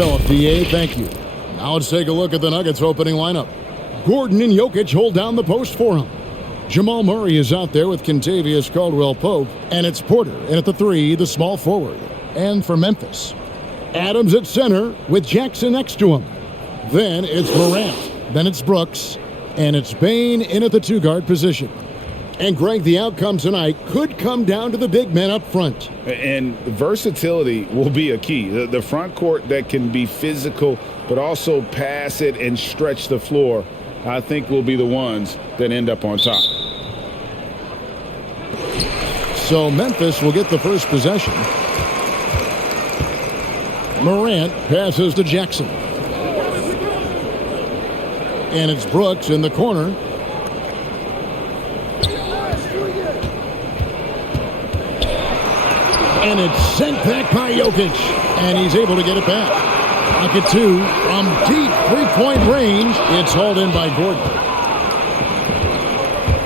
developed, DA. Thank you. Now let's take a look at the Nuggets opening lineup. Gordon and Jokic hold down the post for him. Jamal Murray is out there with Kentavious Caldwell-Pope, and it's Porter in at the 3, the small forward. And for Memphis, Adams at center with Jackson next to him. Then it's Morant. Then it's Brooks. And it's Bane in at the 2-guard position. And, Greg, the outcome tonight could come down to the big men up front. And versatility will be a key. The front court that can be physical but also pass it and stretch the floor, I think, will be the ones that end up on top. So Memphis will get the first possession. Morant passes to Jackson. And it's Brooks in the corner. And it's sent back by Jokic. And he's able to get it back. Pocket 2 from deep three-point range. It's hauled in by Gordon.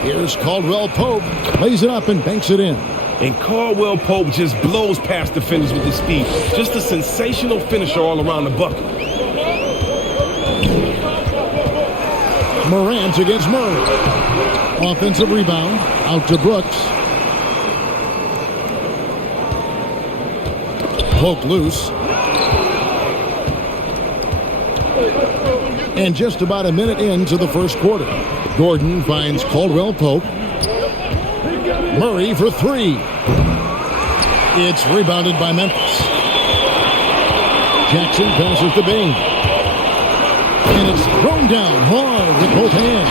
Here's Caldwell-Pope. Plays it up and banks it in. And Caldwell-Pope just blows past defenders with his speed. Just a sensational finisher all around the bucket. Morant against Murray. Offensive rebound. Out to Brooks. Poke loose. And just about a minute into the first quarter. Gordon finds Caldwell-Pope. Murray for 3. It's rebounded by Memphis. Jackson passes to Bane. And it's thrown down hard with both hands.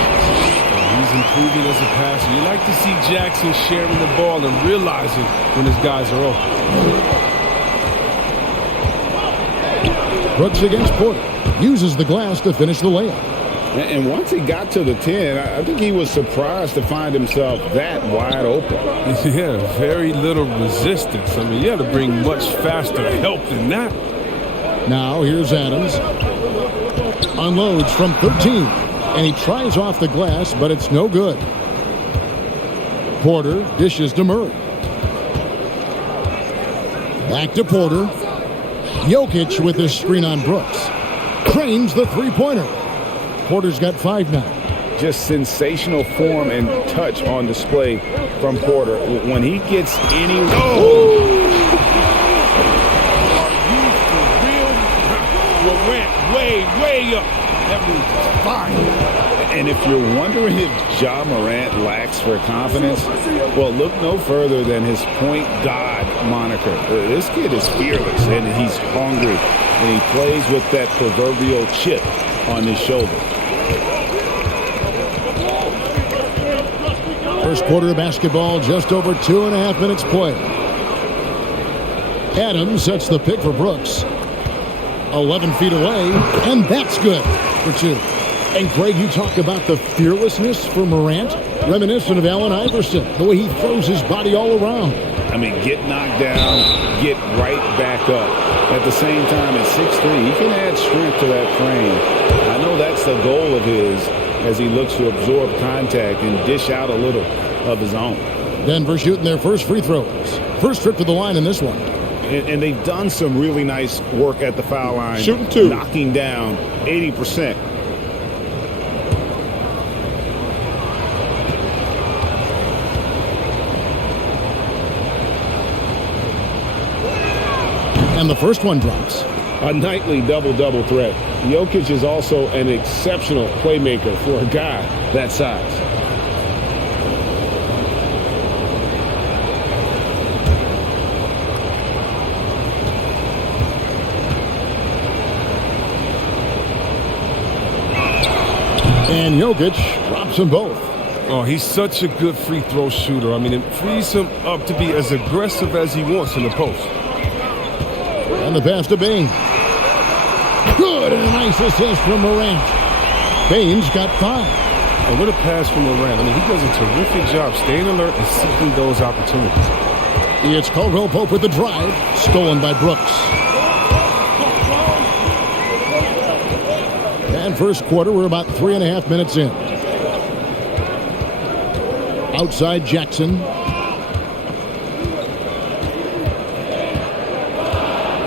He's improving as a passer. You like to see Jackson sharing the ball and realizing when his guys are open. Brooks against Porter. Uses the glass to finish the layup. And once he got to the 10, I think he was surprised to find himself that wide open. Yeah, very little resistance. I mean, you had to bring much faster help than that. Now here's Adams. Unloads from 13. And he tries off the glass, but it's no good. Porter dishes to Murray. Back to Porter. Jokic with his screen on Brooks. Cranes the three-pointer. Porter's got 5 now. Just sensational form and touch on display from Porter. When he gets any... Oh! Are you for real? Well, went way up. That move was fire. And if you're wondering if Ja Morant lacks for confidence, well, look no further than his point god moniker. This kid is fearless, and he's hungry, and he plays with that proverbial chip on his shoulder. First quarter of basketball, just over 2.5 minutes play. Adams sets the pick for Brooks. 11 feet away, and that's good for 2. And Greg, you talk about the fearlessness for Morant, reminiscent of Allen Iverson, the way he throws his body all around. I mean, get knocked down, get right back up. At the same time, at 6'3", he can add strength to that frame. I know that's the goal of his as he looks to absorb contact and dish out a little of his own. Denver shooting their first free throws. First trip to the line in this one. And they've done some really nice work at the foul line. Shooting 2. Knocking down 80%. And the first one drops. A nightly double-double threat. Jokic is also an exceptional playmaker for a guy that size. And Jokic drops them both. Oh, he's such a good free throw shooter. I mean, it frees him up to be as aggressive as he wants in the post. And the pass to Bane. Good, and a nice assist from Morant. Bane's got 5. And what a pass from Morant. I mean, he does a terrific job staying alert and seeking those opportunities. It's Caldwell-Pope with the drive. Stolen by Brooks. And first quarter, we're about 3.5 minutes in. Outside Jackson.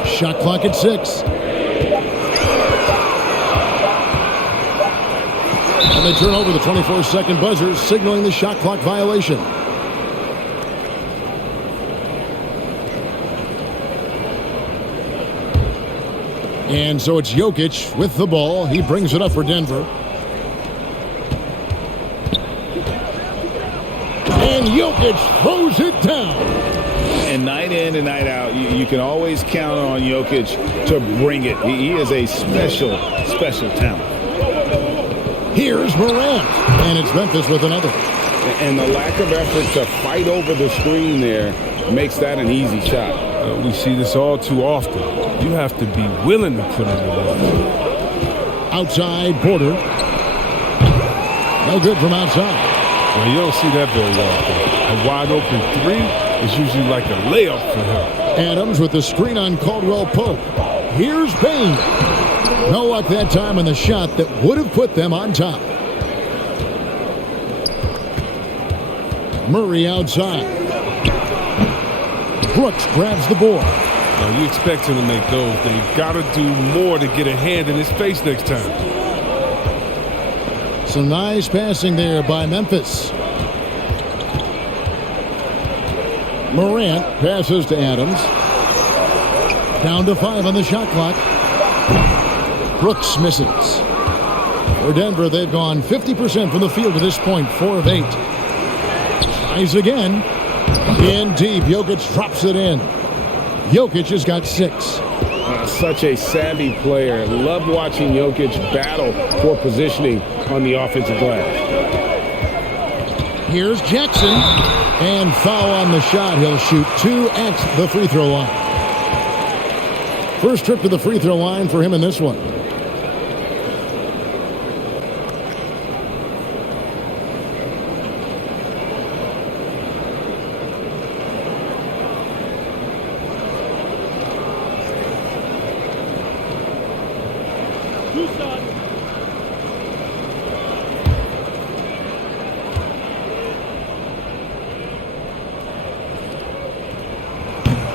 Shot clock at 6. they turn over the 24-second buzzer, signaling the shot clock violation. And so it's Jokic with the ball. He brings it up for Denver. And Jokic throws it down. And night in and night out, you can always count on Jokic to bring it. He is a special, special talent. Here's Morant. And it's Memphis with another. And the lack of effort to fight over the screen there makes that an easy shot. We see this all too often. You have to be willing to put in the work. Outside, Porter. No good from outside. Well, you don't see that very often. A wide open three is usually like a layup for him. Adams with the screen on Caldwell Pope. Here's Bain. No luck that time on the shot that would have put them on top. Murray outside. Brooks grabs the board. Now, you expect him to make those. They've got to do more to get a hand in his face next time. Some nice passing there by Memphis. Morant passes to Adams. Down to 5 on the shot clock. Brooks misses. For Denver, they've gone 50% from the field to this point, 4 of 8. Tries again. In deep, Jokic drops it in. Jokic has got 6. Such a savvy player. Love watching Jokic battle for positioning on the offensive glass. Here's Jackson. And foul on the shot. He'll shoot 2 at the free throw line. First trip to the free throw line for him in this one.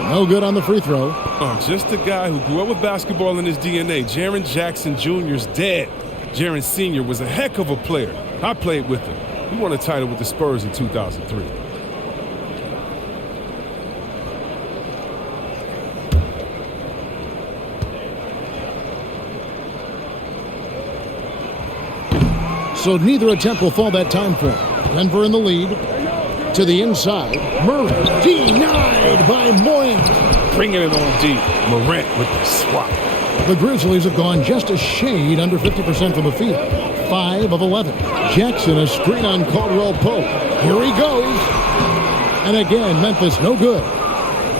No good on the free throw. Just a guy who grew up with basketball in his DNA. Jaren Jackson Jr.'s dad. Jaren Sr. was a heck of a player. I played with him. He won a title with the Spurs in 2003. So neither attempt will fall that time for him. Denver in the lead. To the inside. Murray denied by Morant. Bringing it on deep. Morant with the swap. The Grizzlies have gone just a shade under 50% from the field. 5 of 11. Jackson a screen on Caldwell Pope. Here he goes. And again, Memphis no good.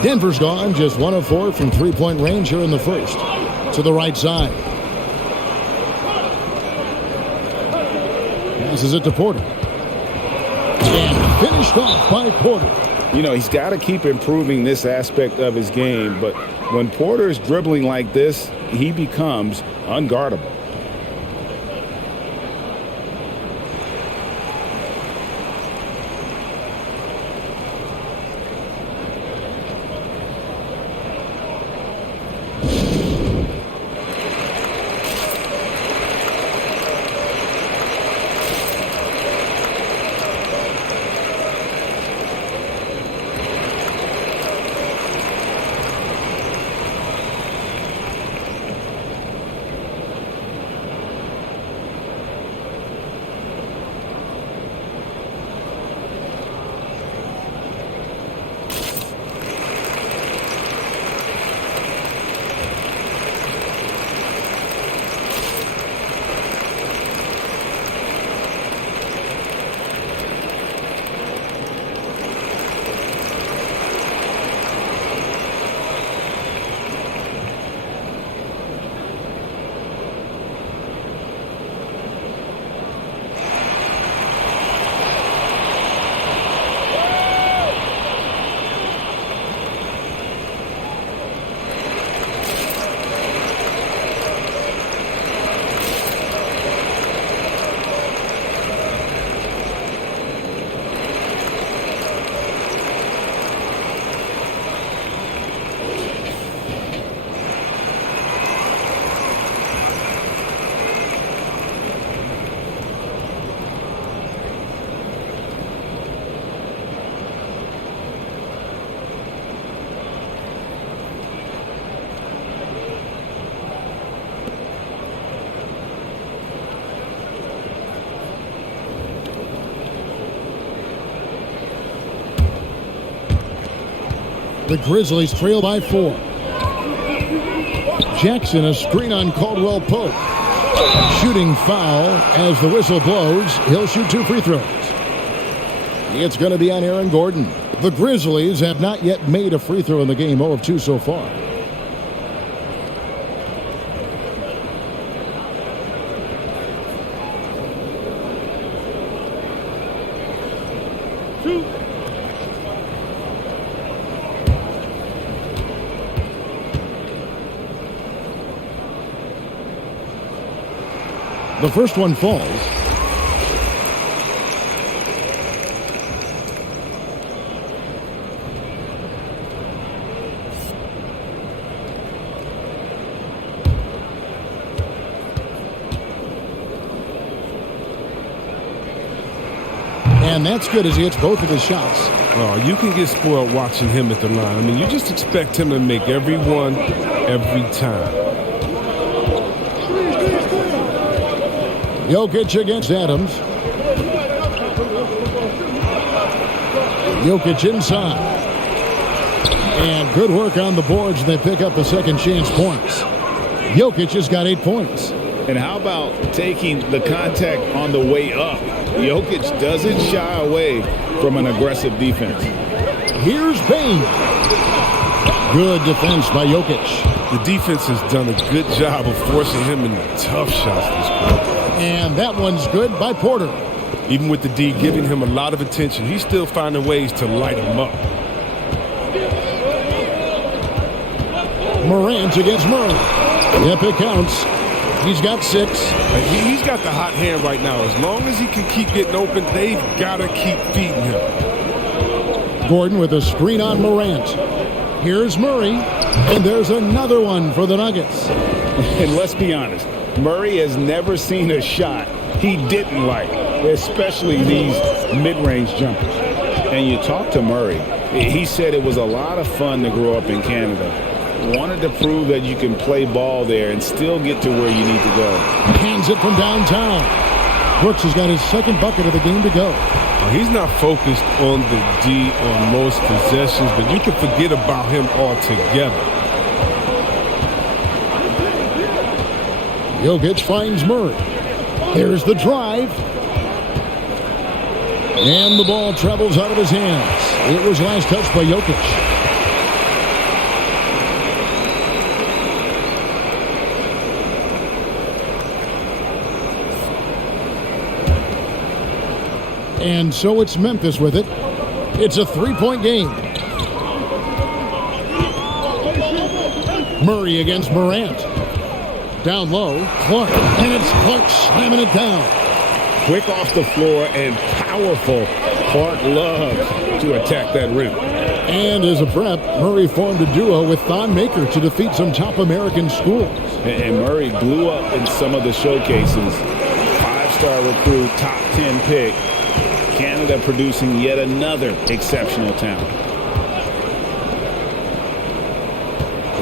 Denver's gone just 1 of 4 from three-point range here in the first. To the right side. Passes it to Porter. And finished off by Porter. You know, he's got to keep improving this aspect of his game, but when Porter is dribbling like this, he becomes unguardable. The Grizzlies trail by 4. Jackson, a screen on Caldwell Pope. Shooting foul as the whistle blows. He'll shoot 2 free throws. It's going to be on Aaron Gordon. The Grizzlies have not yet made a free throw in the game, 0 of 2 so far. The first one falls. And that's good as he hits both of his shots. Oh, you can get spoiled watching him at the line. I mean, you just expect him to make every one, every time. Jokic against Adams. Jokic inside. And good work on the boards. They pick up the second chance points. Jokic has got 8 points. And how about taking the contact on the way up? Jokic doesn't shy away from an aggressive defense. Here's Bain. Good defense by Jokic. The defense has done a good job of forcing him into tough shots this quarter. And that one's good by Porter. Even with the D giving him a lot of attention, he's still finding ways to light him up. Morant against Murray. Yep, it counts. He's got 6. He's got the hot hand right now. As long as he can keep getting open, they've got to keep feeding him. Gordon with a screen on Morant. Here's Murray. And there's another one for the Nuggets. And let's be honest, Murray has never seen a shot he didn't like, especially these mid-range jumpers. And you talk to Murray, he said it was a lot of fun to grow up in Canada. Wanted to prove that you can play ball there and still get to where you need to go. Hands it from downtown. Brooks has got his second bucket of the game to go. He's not focused on the D on most possessions, but you can forget about him altogether. Jokic finds Murray. Here's the drive. And the ball travels out of his hands. It was last touched by Jokic. And so it's Memphis with it. It's a 3-point game. Murray against Morant. Down low, Clark. And it's Clark slamming it down. Quick off the floor and powerful. Clark loves to attack that rim. And as a prep, Murray formed a duo with Thon Maker to defeat some top American schools. And Murray blew up in some of the showcases. 5-star recruit, top 10 pick. Canada producing yet another exceptional talent.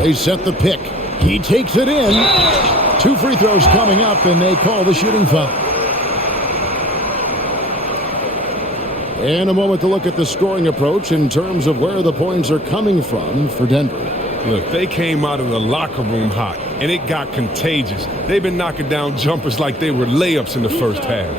They set the pick. He takes it in. 2 free throws coming up, and they call the shooting foul. And a moment to look at the scoring approach in terms of where the points are coming from for Denver. Look, they came out of the locker room hot, and it got contagious. They've been knocking down jumpers like they were layups in the first half.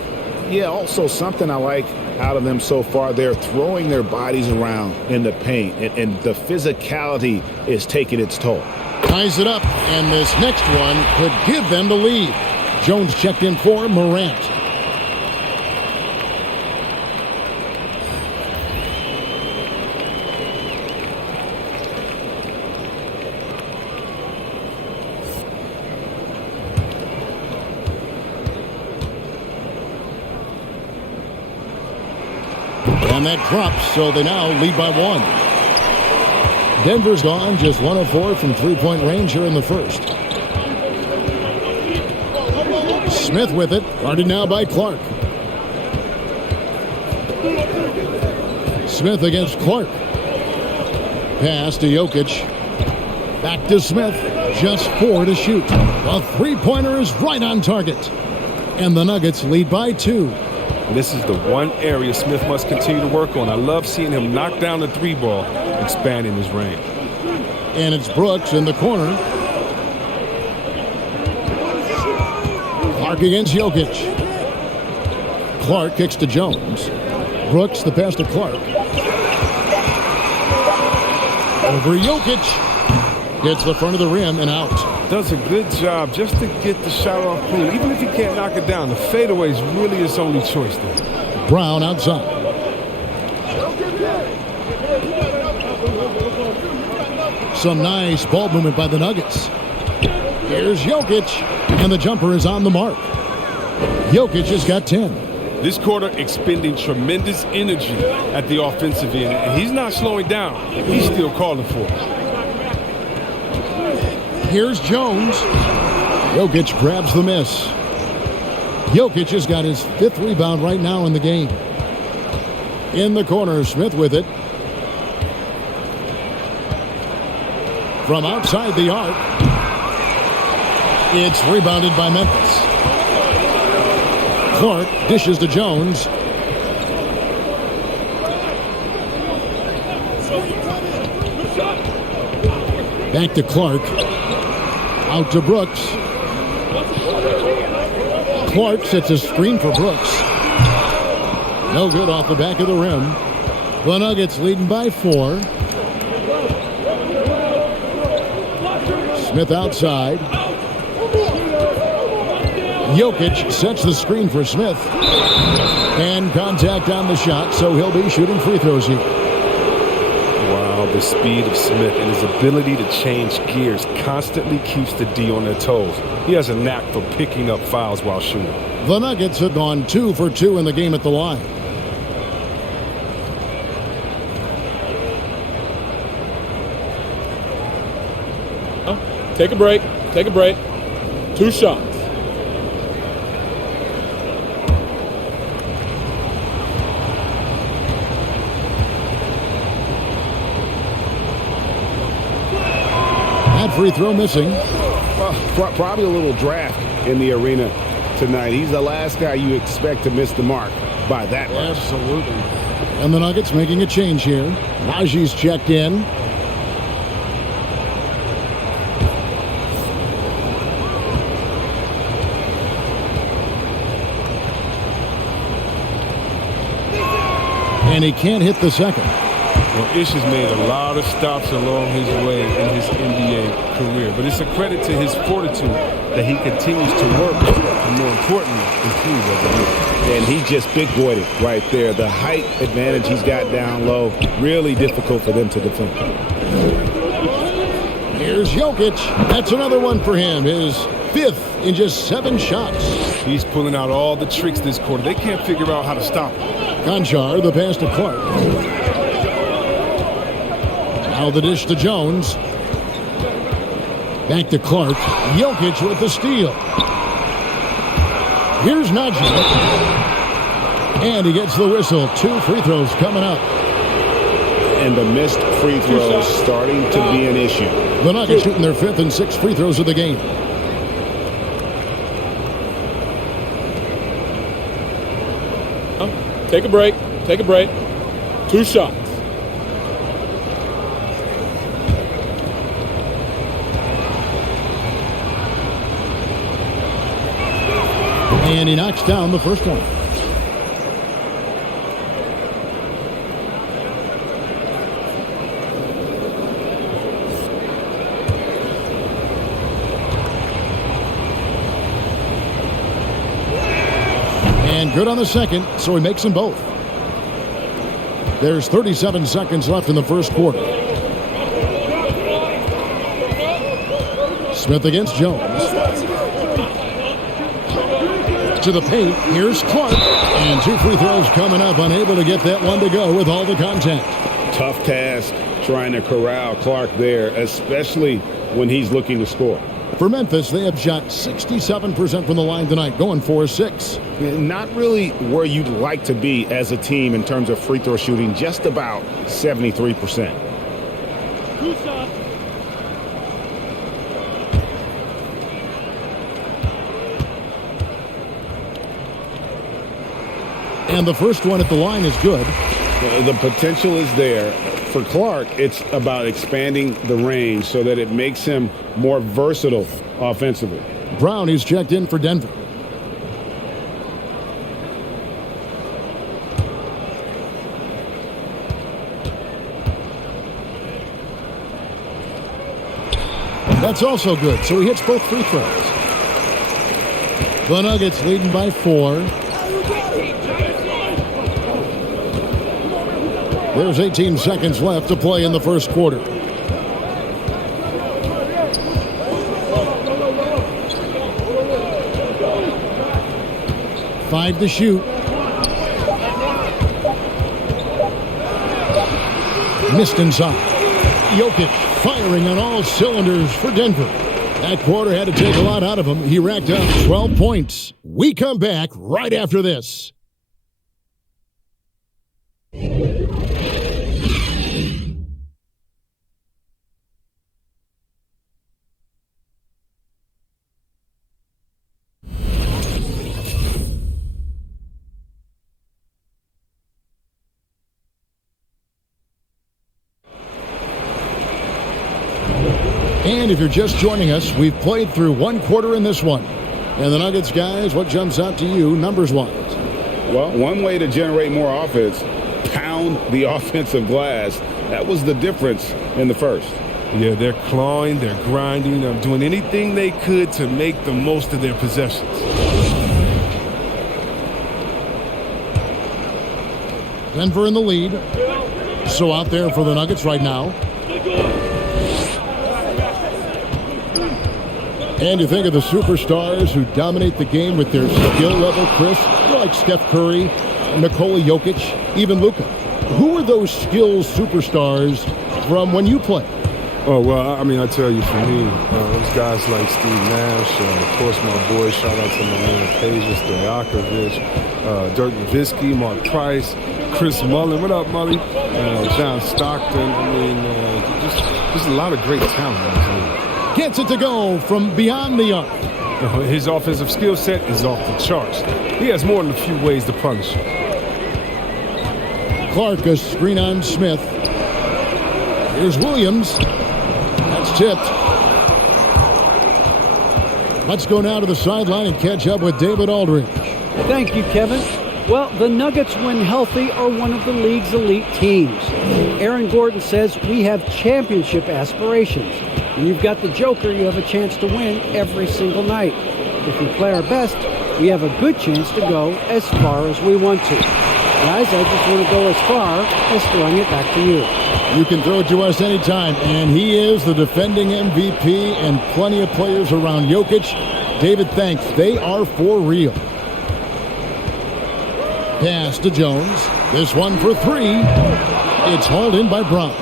Yeah, also something I like out of them so far, they're throwing their bodies around in the paint, and the physicality is taking its toll. Ties it up, and this next one could give them the lead. Jones checked in for Morant. And that drops, so they now lead by 1. Denver's gone just 1 of 4 from 3-point range here in the first. Smith with it, guarded now by Clark. Smith against Clark. Pass to Jokic. Back to Smith. Just 4 to shoot. The 3-pointer is right on target. And the Nuggets lead by 2. This is the one area Smith must continue to work on. I love seeing him knock down the 3 ball and expanding his range. And it's Brooks in the corner. Clark against Jokic. Clark kicks to Jones. Brooks, the pass to Clark. Over Jokic. Gets the front of the rim and out. Does a good job just to get the shot off clean. Even if he can't knock it down, the fadeaway is really his only choice there. Brown outside. Some nice ball movement by the Nuggets. Here's Jokic, and the jumper is on the mark. Jokic has got 10. This quarter expending tremendous energy at the offensive end, and he's not slowing down. He's still calling for it. Here's Jones. Jokic grabs the miss. Jokic has got his 5th rebound right now in the game. In the corner, Smith with it. From outside the arc. It's rebounded by Memphis. Clark dishes to Jones. Back to Clark. Out to Brooks. Clark sets a screen for Brooks. No good off the back of the rim. The Nuggets leading by 4. Smith outside. Jokic sets the screen for Smith. And contact on the shot, so he'll be shooting free throws here. Wow, the speed of Smith and his ability to change gears constantly keeps the D on their toes. He has a knack for picking up fouls while shooting. The Nuggets have gone 2 for 2 in the game at the line. Take a break. Take a break. 2 shots. That free throw missing. Well, probably a little draft in the arena tonight. He's the last guy you expect to miss the mark by that much. Absolutely. And the Nuggets making a change here. Najee's checked in. And he can't hit the second. Well, Ish has made a lot of stops along his way in his NBA career, but it's a credit to his fortitude that he continues to work and, more importantly, improve every year. And he just big-boyed it right there. The height advantage he's got down low, really difficult for them to defend. Here's Jokic. That's another one for him. His 5th in just 7 shots. He's pulling out all the tricks this quarter. They can't figure out how to stop him. Conchar, the pass to Clark. Now the dish to Jones. Back to Clark. Jokic with the steal. Here's Najee. And he gets the whistle. 2 free throws coming up. And the missed free throws starting to be an issue. The Nuggets shooting their 5th and 6th free throws of the game. Take a break. Take a break. 2 shots. And he knocks down the first one. And good on the second, so he makes them both. There's 37 seconds left in the first quarter. Smith against Jones. To the paint, here's Clark. And 2 free throws coming up, unable to get that one to go with all the contact. Tough task trying to corral Clark there, especially when he's looking to score. For Memphis, they have shot 67% from the line tonight, going 4-6. Not really where you'd like to be as a team in terms of free throw shooting, just about 73%. 2 shots. And the first one at the line is good. The potential is there For Clark, it's about expanding the range so that it makes him more versatile offensively. Brown is checked in for Denver. That's also good, so he hits both free throws. The Nuggets leading by 4. There's 18 seconds left to play in the first quarter. Five to shoot. Missed inside. Jokic firing on all cylinders for Denver. That quarter had to take a lot out of him. He racked up 12 points. We come back right after this. And if you're just joining us, we've played through one quarter in this one. And the Nuggets, guys, what jumps out to you numbers-wise? Well, one way to generate more offense, pound the offensive glass. That was the difference in the first. Yeah, they're clawing, they're grinding, they're doing anything they could to make the most of their possessions. Denver in the lead. So out there for the Nuggets right now. And you think of the superstars who dominate the game with their skill level, Chris, like Steph Curry, Nikola Jokic, even Luka. Who are those skills superstars from when you played? Oh, well, I mean, I tell you, for me, those guys like Steve Nash, of course, my boy, shout out to my man, Peja Stojakovic, Dirk Nowitzki, Mark Price, Chris Mullin. What up, Mully? John Stockton. I mean, just a lot of great talent in this league. Gets it to go from beyond the arc. His offensive skill set is off the charts. He has more than a few ways to punish. Clark, a screen on Smith. Here's Williams. That's tipped. Let's go now to the sideline and catch up with David Aldridge. Thank you, Kevin. Well, the Nuggets, when healthy, are one of the league's elite teams. Aaron Gordon says we have championship aspirations. When you've got the Joker, you have a chance to win every single night. If we play our best, we have a good chance to go as far as we want to. Guys, I just want to go as far as throwing it back to you. You can throw it to us anytime, and he is the defending MVP and plenty of players around Jokic. David, thanks. They are for real. Pass to Jones. This one for 3. It's hauled in by Brown.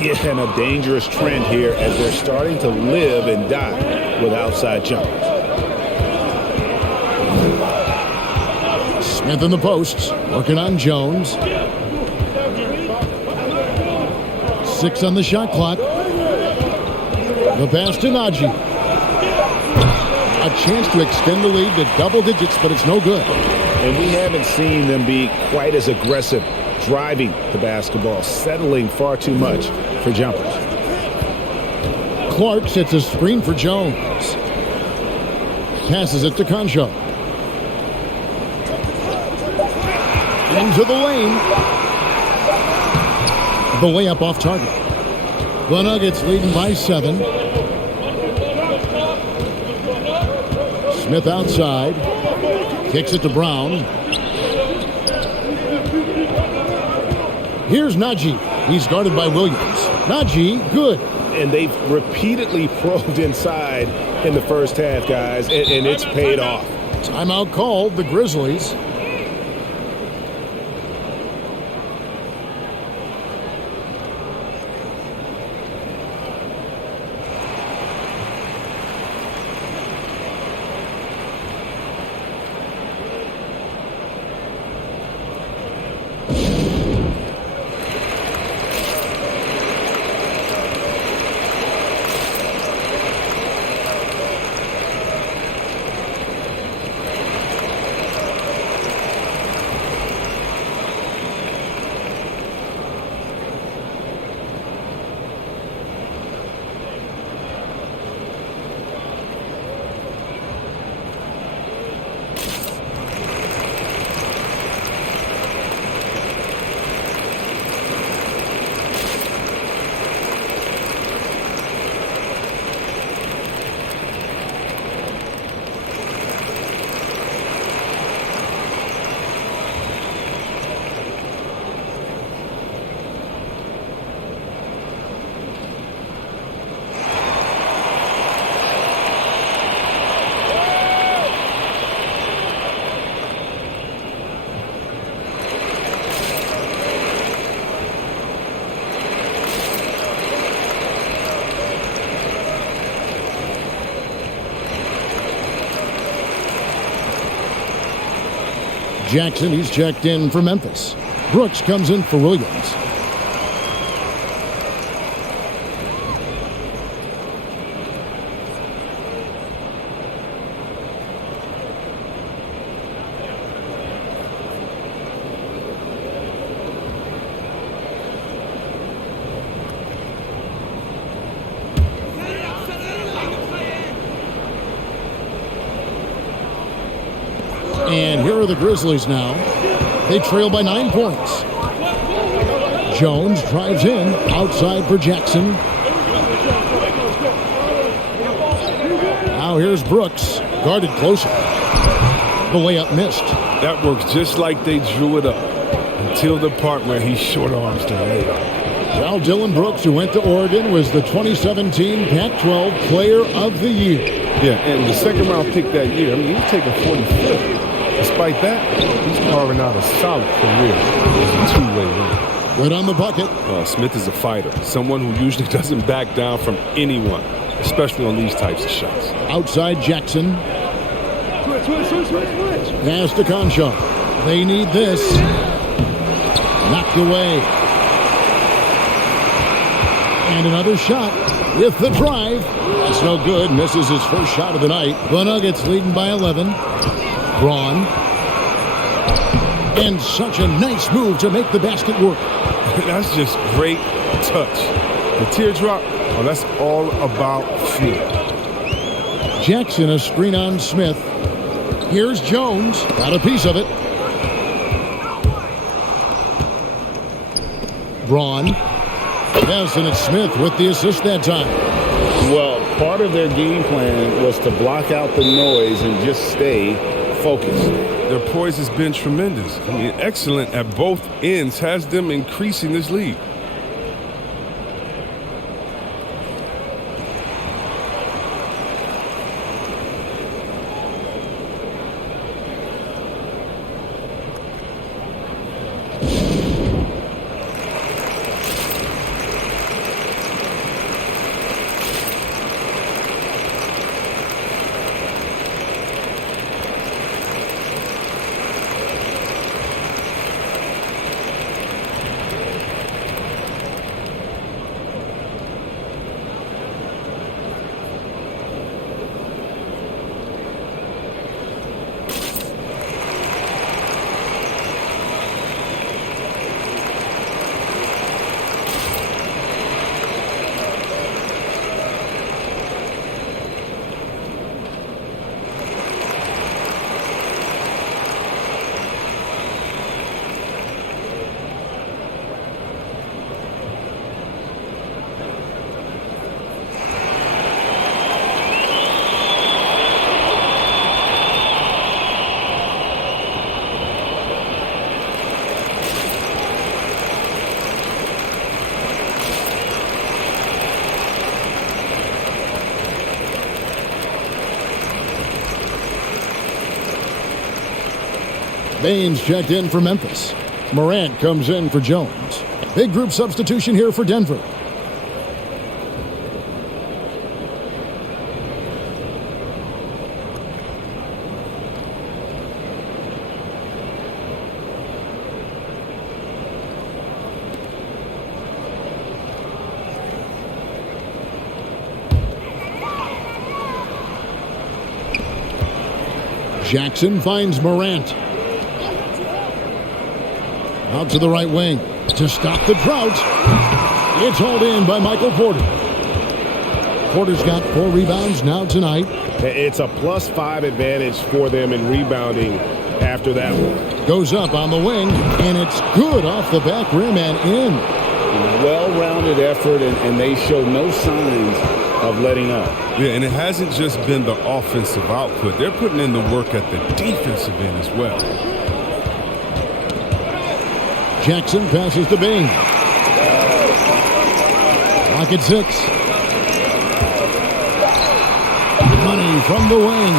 Yeah, and a dangerous trend here as they're starting to live and die with outside jumpers. Smith in the posts, working on Jones. 6 on the shot clock. The pass to Najee. A chance to extend the lead to double digits, but it's no good. And we haven't seen them be quite as aggressive driving the basketball, settling far too much for jumpers. Clark sets a screen for Jones. Passes it to Concho. Into the lane. The layup off target. The Nuggets leading by 7. Smith outside. Kicks it to Brown. Here's Najee. He's guarded by Williams. Najee, good. And they've repeatedly probed inside in the first half, guys, and it's paid off. Timeout called, the Grizzlies. Jackson, he's checked in for Memphis. Brooks comes in for Williams. And here are the Grizzlies now. They trail by 9 points. Jones drives in, outside for Jackson. Now here's Brooks, guarded closer. The layup missed. That works just like they drew it up until the part where he short arms the layup. Well, Dylan Brooks, who went to Oregon, was the 2017 Pac-12 Player of the Year. Yeah, and the second round pick that year, I mean, he was taking 45th. Despite that, he's carving out a solid career as a two-way winner. Good on the bucket. Smith is a fighter, someone who usually doesn't back down from anyone, especially on these types of shots. Outside Jackson. Pass to Concho. They need this. Knocked away. And another shot with the drive. That's no good. Misses his first shot of the night. The Nuggets leading by 11. Braun. And such a nice move to make the basket work. That's just great touch. The teardrop, oh, that's all about feel. Jackson, a screen on Smith. Here's Jones. Got a piece of it. Braun. Yes, and it's Smith with the assist that time. Well, part of their game plan was to block out the noise and just stay focused. Their poise has been tremendous. I mean, excellent at both ends, has them increasing this lead. Baines checked in for Memphis. Morant comes in for Jones. Big group substitution here for Denver. Jackson finds Morant. Out to the right wing to stop the drought. It's hauled in by Michael Porter. Porter's got 4 rebounds now tonight. It's a +5 advantage for them in rebounding after that one. Goes up on the wing, and it's good off the back rim and in. Well-rounded effort, and they show no signs of letting up. Yeah, and it hasn't just been the offensive output. They're putting in the work at the defensive end as well. Jackson passes to Baines. Clock at 6. Money from the wing.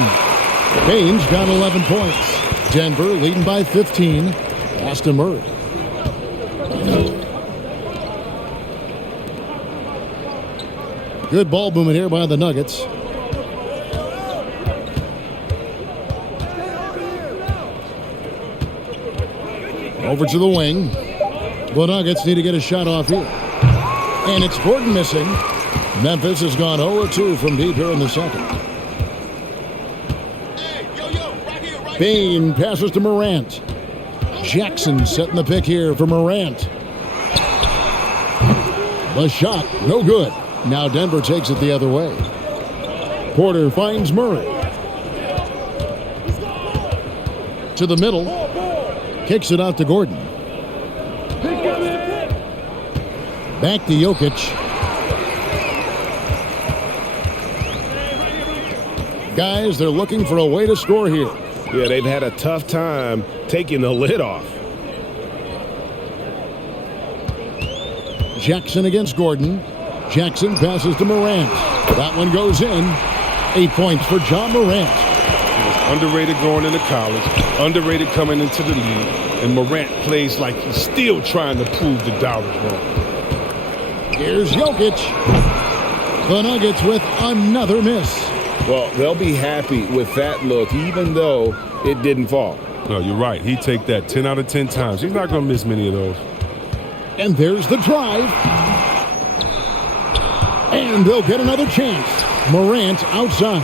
Baines got 11 points. Denver leading by 15. Pass to Murray. Good ball movement here by the Nuggets. Over to the wing. The Nuggets need to get a shot off here. And it's Gordon missing. Memphis has gone 0-2 from deep here in the second. Bain passes to Morant. Jackson setting the pick here for Morant. The shot, no good. Now Denver takes it the other way. Porter finds Murray. To the middle. Kicks it out to Gordon. Back to Jokic. Guys, they're looking for a way to score here. Yeah, they've had a tough time taking the lid off. Jackson against Gordon. Jackson passes to Morant. That one goes in. 8 points for John Morant. He was underrated going into college, underrated coming into the league, and Morant plays like he's still trying to prove the doubters wrong. Here's Jokic. The Nuggets with another miss. Well, they'll be happy with that look, even though it didn't fall. No, you're right. He'd take that 10 out of 10 times. He's not going to miss many of those. And there's the drive. And they'll get another chance. Morant outside.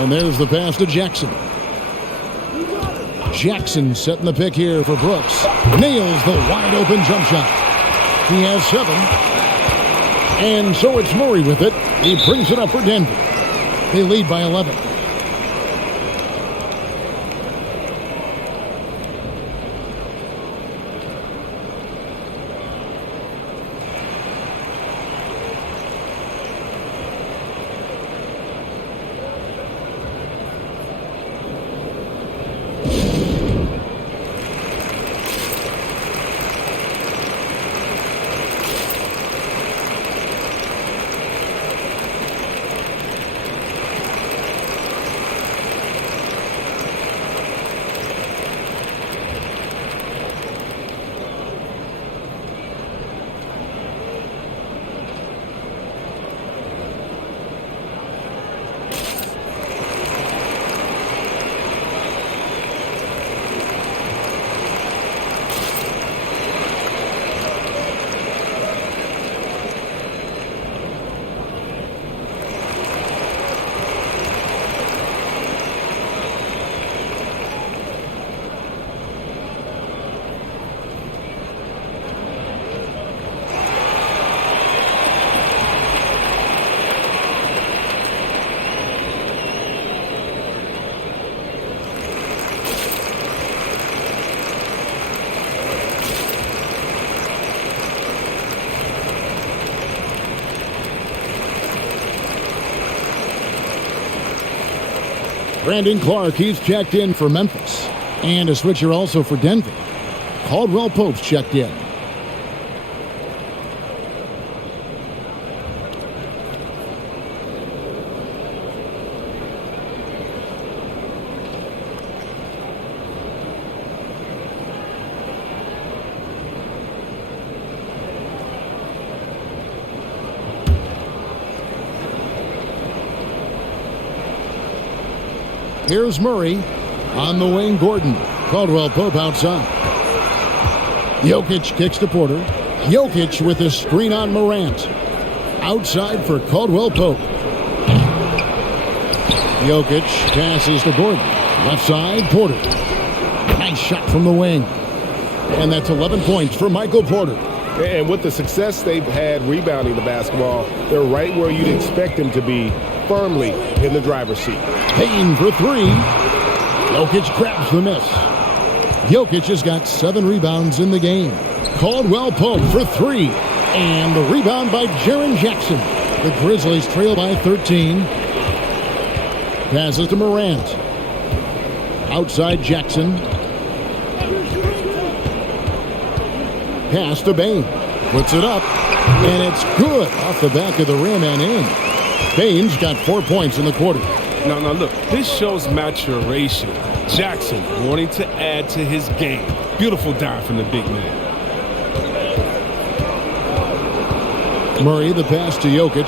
And there's the pass to Jackson. Jackson setting the pick here for Brooks. Nails the wide open jump shot. He has 7. And so it's Murray with it. He brings it up for Denver. They lead by 11. Brandon Clark, he's checked in for Memphis. And a switcher also for Denver. Caldwell Pope's checked in. Here's Murray. On the wing, Gordon. Caldwell Pope outside. Jokic kicks to Porter. Jokic with a screen on Morant. Outside for Caldwell Pope. Jokic passes to Gordon. Left side, Porter. Nice shot from the wing. And that's 11 points for Michael Porter. And with the success they've had rebounding the basketball, they're right where you'd expect them to be, firmly in the driver's seat. Payne for 3. Jokic grabs the miss. Jokic has got 7 rebounds in the game. Caldwell Pope for 3. And the rebound by Jaren Jackson. The Grizzlies trail by 13. Passes to Morant. Outside Jackson. Pass to Bain. Puts it up. And it's good off the back of the rim and in. Bain's got 4 points in the quarter. Now, look, this shows maturation. Jackson wanting to add to his game. Beautiful dive from the big man. Murray, the pass to Jokic.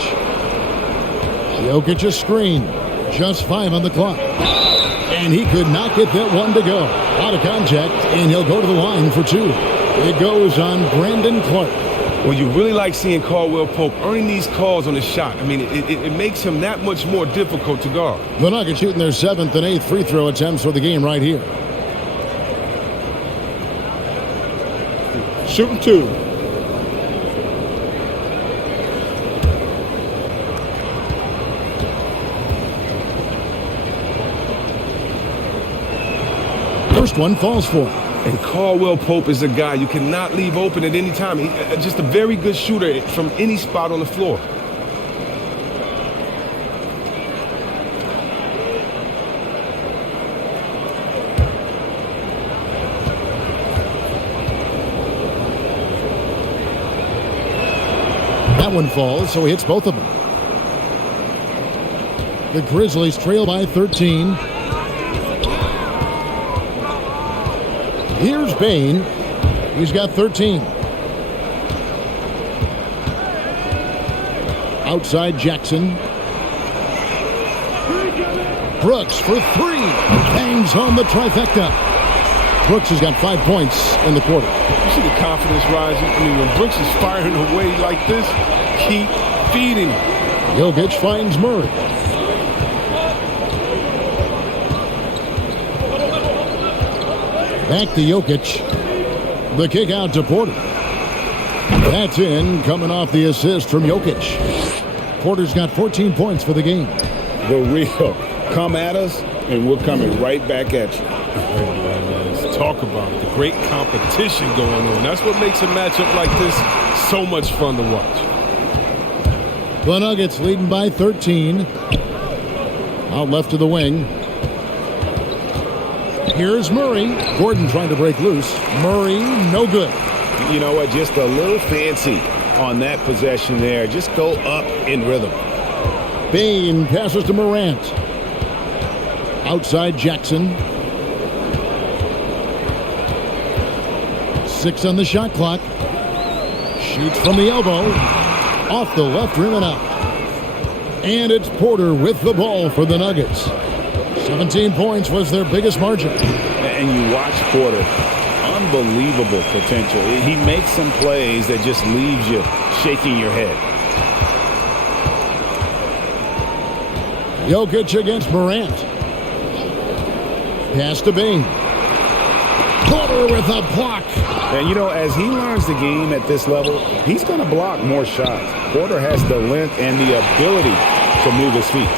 Jokic a screen. Just 5 on the clock. And he could not get that one to go. Out of contact, and he'll go to the line for two. It goes on Brandon Clark. Well, you really like seeing Caldwell Pope earning these calls on the shot. I mean, it makes him that much more difficult to guard. The Nuggets shooting their 7th and 8th free throw attempts for the game right here. Shooting two. First one falls for him. And Caldwell Pope is a guy you cannot leave open at any time. He's just a very good shooter from any spot on the floor. That one falls, so he hits both of them. The Grizzlies trail by 13. Here's Bain. He's got 13. Outside Jackson. Brooks for three. Bangs home the trifecta. Brooks has got 5 points in the quarter. You see the confidence rising? I mean, when Brooks is firing away like this, keep feeding him. Jokic finds Murray. Back to Jokic. The kick out to Porter. That's in, coming off the assist from Jokic. Porter's got 14 points for the game. The real. Come at us, and we're coming right back at you. Let's talk about it. The great competition going on. That's what makes a matchup like this so much fun to watch. The Nuggets leading by 13. Out left to the wing. Here's Murray. Gordon trying to break loose. Murray, no good. You know what? Just a little fancy on that possession there. Just go up in rhythm. Bain passes to Morant. Outside Jackson. 6 on the shot clock. Shoots from the elbow. Off the left rim and out. And it's Porter with the ball for the Nuggets. 17 points was their biggest margin. And you watch Porter. Unbelievable potential. He makes some plays that just leaves you shaking your head. Jokic against Morant. Pass to Bain. Porter with a block. And, you know, as he learns the game at this level, he's going to block more shots. Porter has the length and the ability to move his feet.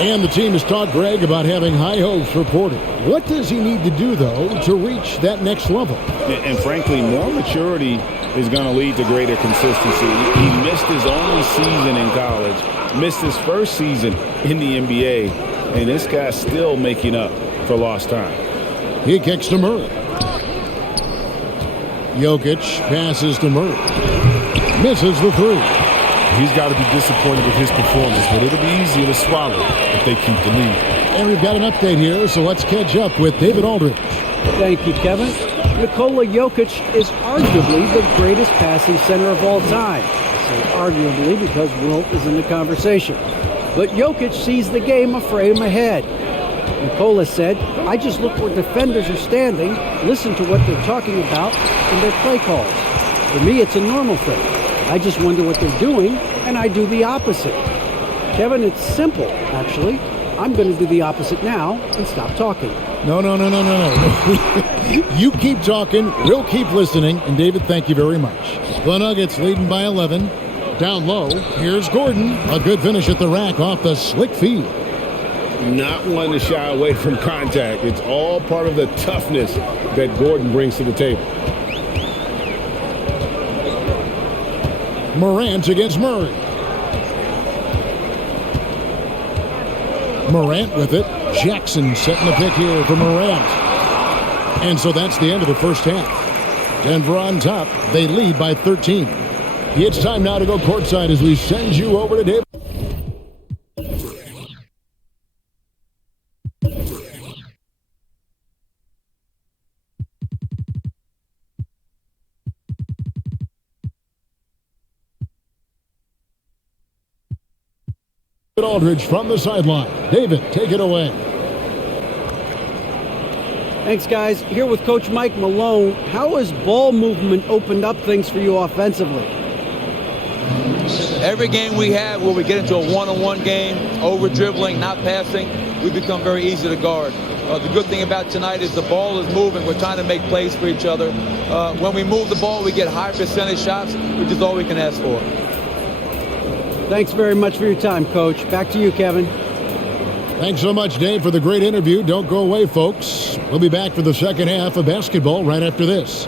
And the team has taught Greg about having high hopes for Porter. What does he need to do, though, to reach that next level? And frankly, more maturity is going to lead to greater consistency. He missed his only season in college, missed his first season in the NBA, and this guy's still making up for lost time. He kicks to Murray. Jokic passes to Murray. Misses the three. He's got to be disappointed with his performance, but it'll be easier to swallow if they keep the lead. And we've got an update here, so let's catch up with David Aldridge. Thank you, Kevin. Nikola Jokic is arguably the greatest passing center of all time. I say arguably because Wilt is in the conversation. But Jokic sees the game a frame ahead. Nikola said, I just look where defenders are standing, listen to what they're talking about in their play calls. For me, it's a normal thing. I just wonder what they're doing, and I do the opposite. Kevin, it's simple, actually. I'm going to do the opposite now and stop talking. No. You keep talking, we'll keep listening, and David, thank you very much. The Nuggets leading by 11. Down low, here's Gordon. A good finish at the rack off the slick feed. Not one to shy away from contact. It's all part of the toughness that Gordon brings to the table. Morant against Murray. Morant with it. Jackson setting the pick here for Morant. And so that's the end of the first half. Denver on top. They lead by 13. It's time now to go courtside as we send you over to David. Aldridge from the sideline. David, take it away. Thanks, guys. Here with Coach Mike Malone. How has ball movement opened up things for you offensively? Every game we have where we get into a one-on-one game, over-dribbling, not passing, we become very easy to guard. The good thing about tonight is the ball is moving. We're trying to make plays for each other. When we move the ball, we get high percentage shots, which is all we can ask for. Thanks very much for your time, Coach. Back to you, Kevin. Thanks so much, Dave, for the great interview. Don't go away, folks. We'll be back for the second half of basketball right after this.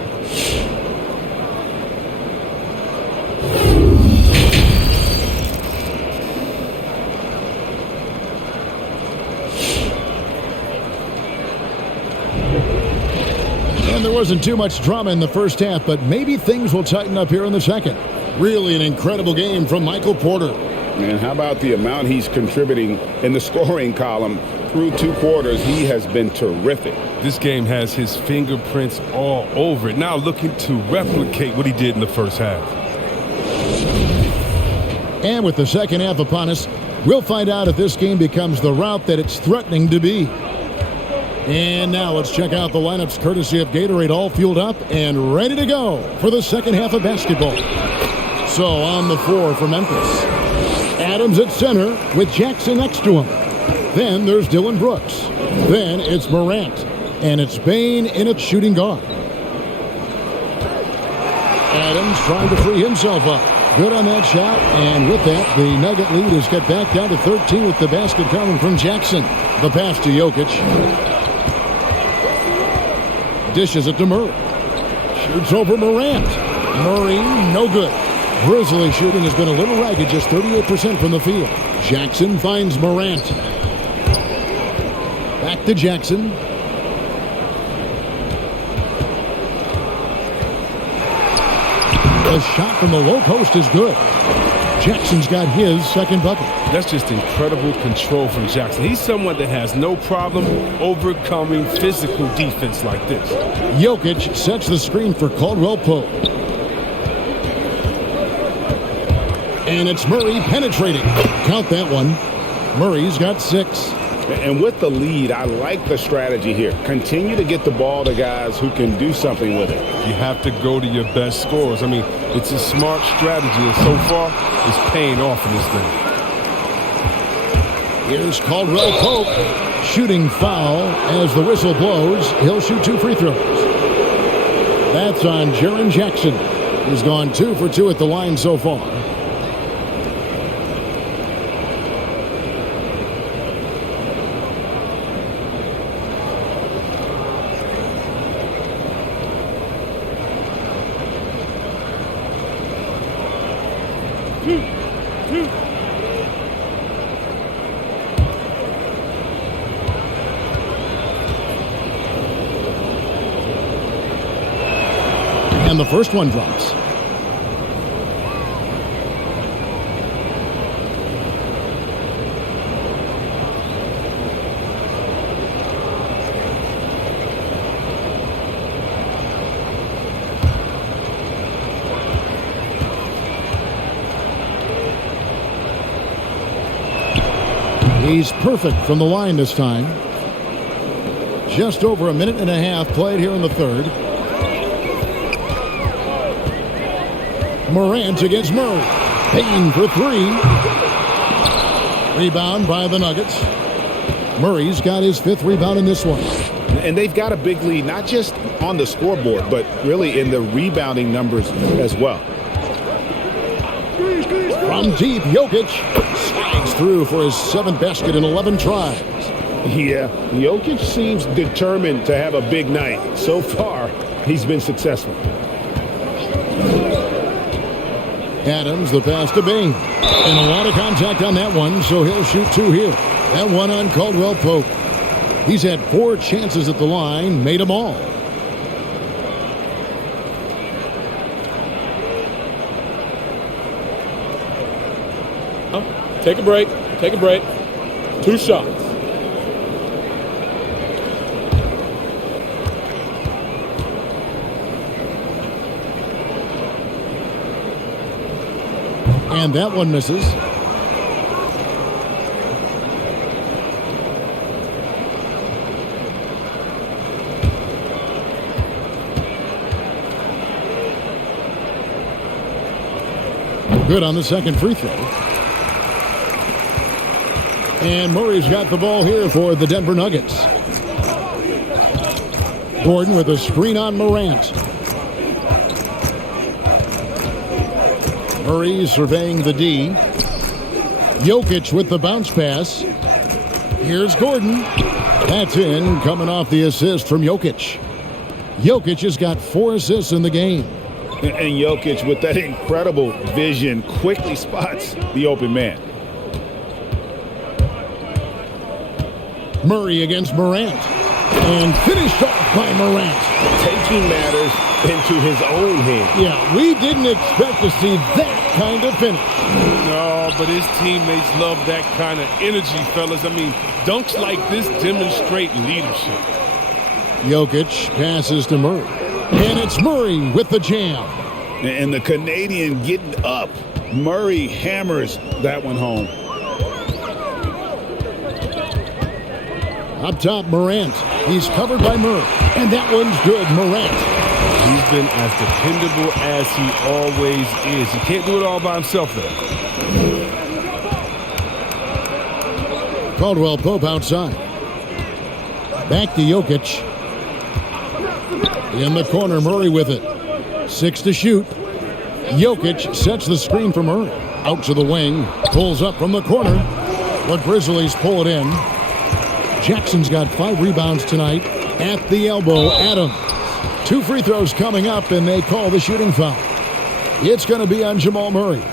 And there wasn't too much drama in the first half, but maybe things will tighten up here in the second. Really an incredible game from Michael Porter. And how about the amount he's contributing in the scoring column through 2 quarters? He has been terrific. This game has his fingerprints all over it. Now looking to replicate what he did in the first half. And with the second half upon us, we'll find out if this game becomes the route that it's threatening to be. And now let's check out the lineups courtesy of Gatorade, all fueled up and ready to go for the second half of basketball. So on the floor for Memphis, Adams at center with Jackson next to him. Then there's Dylan Brooks. Then it's Morant. And it's Bane in at shooting guard. Adams trying to free himself up. Good on that shot. And with that, the Nugget lead is cut back down to 13 with the basket coming from Jackson. The pass to Jokic. Dishes it to Murray. Shoots over Morant. Murray, no good. Grizzlies shooting has been a little ragged, just 38% from the field. Jackson finds Morant. Back to Jackson. The shot from the low post is good. Jackson's got his second bucket. That's just incredible control from Jackson. He's someone that has no problem overcoming physical defense like this. Jokic sets the screen for Caldwell Pope. And it's Murray penetrating. Count that one. Murray's got 6. And with the lead, I like the strategy here. Continue to get the ball to guys who can do something with it. You have to go to your best scorers. I mean, it's a smart strategy, and so far, it's paying off in this thing. Here's Caldwell Pope. Shooting foul as the whistle blows. He'll shoot 2 free throws. That's on Jaren Jackson. He's gone 2 for 2 at the line so far. And the first one drops. He's perfect from the line this time. Just over a minute and a half played here in the third. Morant against Murray. Payne for 3. Rebound by the Nuggets. Murray's got his 5th rebound in this one. And they've got a big lead, not just on the scoreboard, but really in the rebounding numbers as well. From deep, Jokic slides through for his 7th basket in 11 tries. Yeah, Jokic seems determined to have a big night. So far, he's been successful. Adams, the pass to Bane. And a lot of contact on that one, so he'll shoot 2 here. That one on Caldwell Pope. He's had 4 chances at the line, made them all. Take a break. Take a break. 2 shots. And that one misses. Good on the second free throw. And Murray's got the ball here for the Denver Nuggets. Gordon with a screen on Morant. Murray surveying the D. Jokic with the bounce pass. Here's Gordon. That's in, coming off the assist from Jokic. Jokic has got 4 assists in the game. And Jokic, with that incredible vision, quickly spots the open man. Murray against Morant. And finished off by Morant. Taking matters into his own hands. Yeah, we didn't expect to see that kind of finish. No, but his teammates love that kind of energy, fellas. I mean, dunks like this demonstrate leadership. Jokic passes to Murray. And it's Murray with the jam. And the Canadian getting up. Murray hammers that one home. Up top, Morant. He's covered by Murray. And that one's good, Morant. He's been as dependable as he always is. He can't do it all by himself, though. Caldwell Pope outside. Back to Jokic. In the corner, Murray with it. 6 to shoot. Jokic sets the screen for Murray. Out to the wing. Pulls up from the corner. The Grizzlies pull it in. Jackson's got 5 rebounds tonight. At the elbow, Adams. 2 free throws coming up, and they call the shooting foul. It's going to be on Jamal Murray.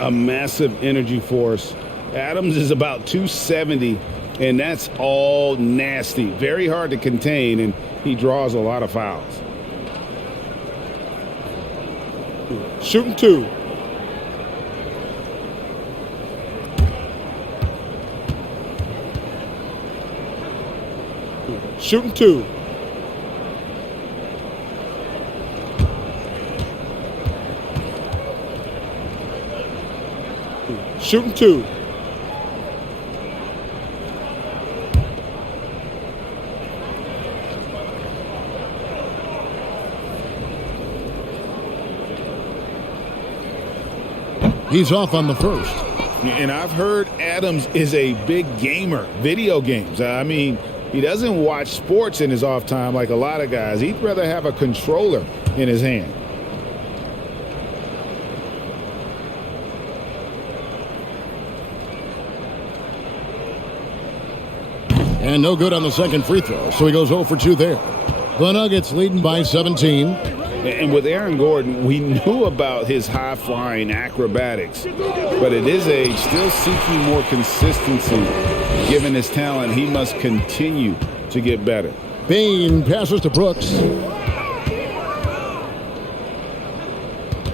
A massive energy force. Adams is about 270, and that's all nasty. Very hard to contain, and he draws a lot of fouls. Shooting 2. Shooting 2. Shooting 2. He's off on the first. And I've heard Adams is a big gamer, video games. I mean, he doesn't watch sports in his off time like a lot of guys. He'd rather have a controller in his hand. And no good on the second free throw, so he goes 0 for 2 there. The Nuggets leading by 17. And with Aaron Gordon, we knew about his high-flying acrobatics, but at his age, still seeking more consistency. Given his talent, he must continue to get better. Bain passes to Brooks.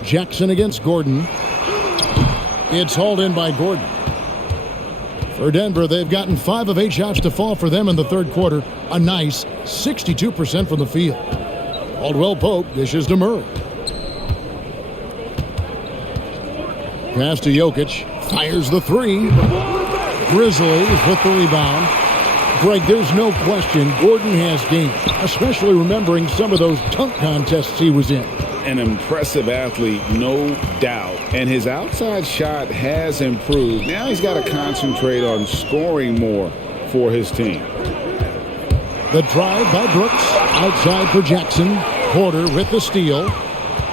Jackson against Gordon. It's hauled in by Gordon. For Denver, they've gotten 5 of 8 shots to fall for them in the third quarter. A nice 62% from the field. Caldwell Pope dishes to Murray. Pass to Jokic. Fires the 3. Grizzlies with the rebound. Greg, there's no question Gordon has game, especially remembering some of those dunk contests he was in. An impressive athlete, no doubt. And his outside shot has improved. Now he's got to concentrate on scoring more for his team. The drive by Brooks. Outside for Jackson. Porter with the steal.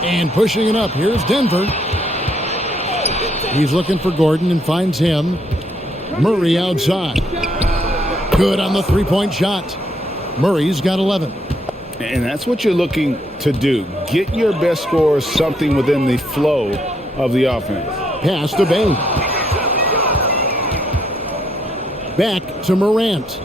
And pushing it up. Here's Denver. He's looking for Gordon and finds him. Murray outside. Good on the three-point shot. Murray's got 11. And that's what you're looking to do. Get your best scorers something within the flow of the offense. Pass to Bain. Back to Morant.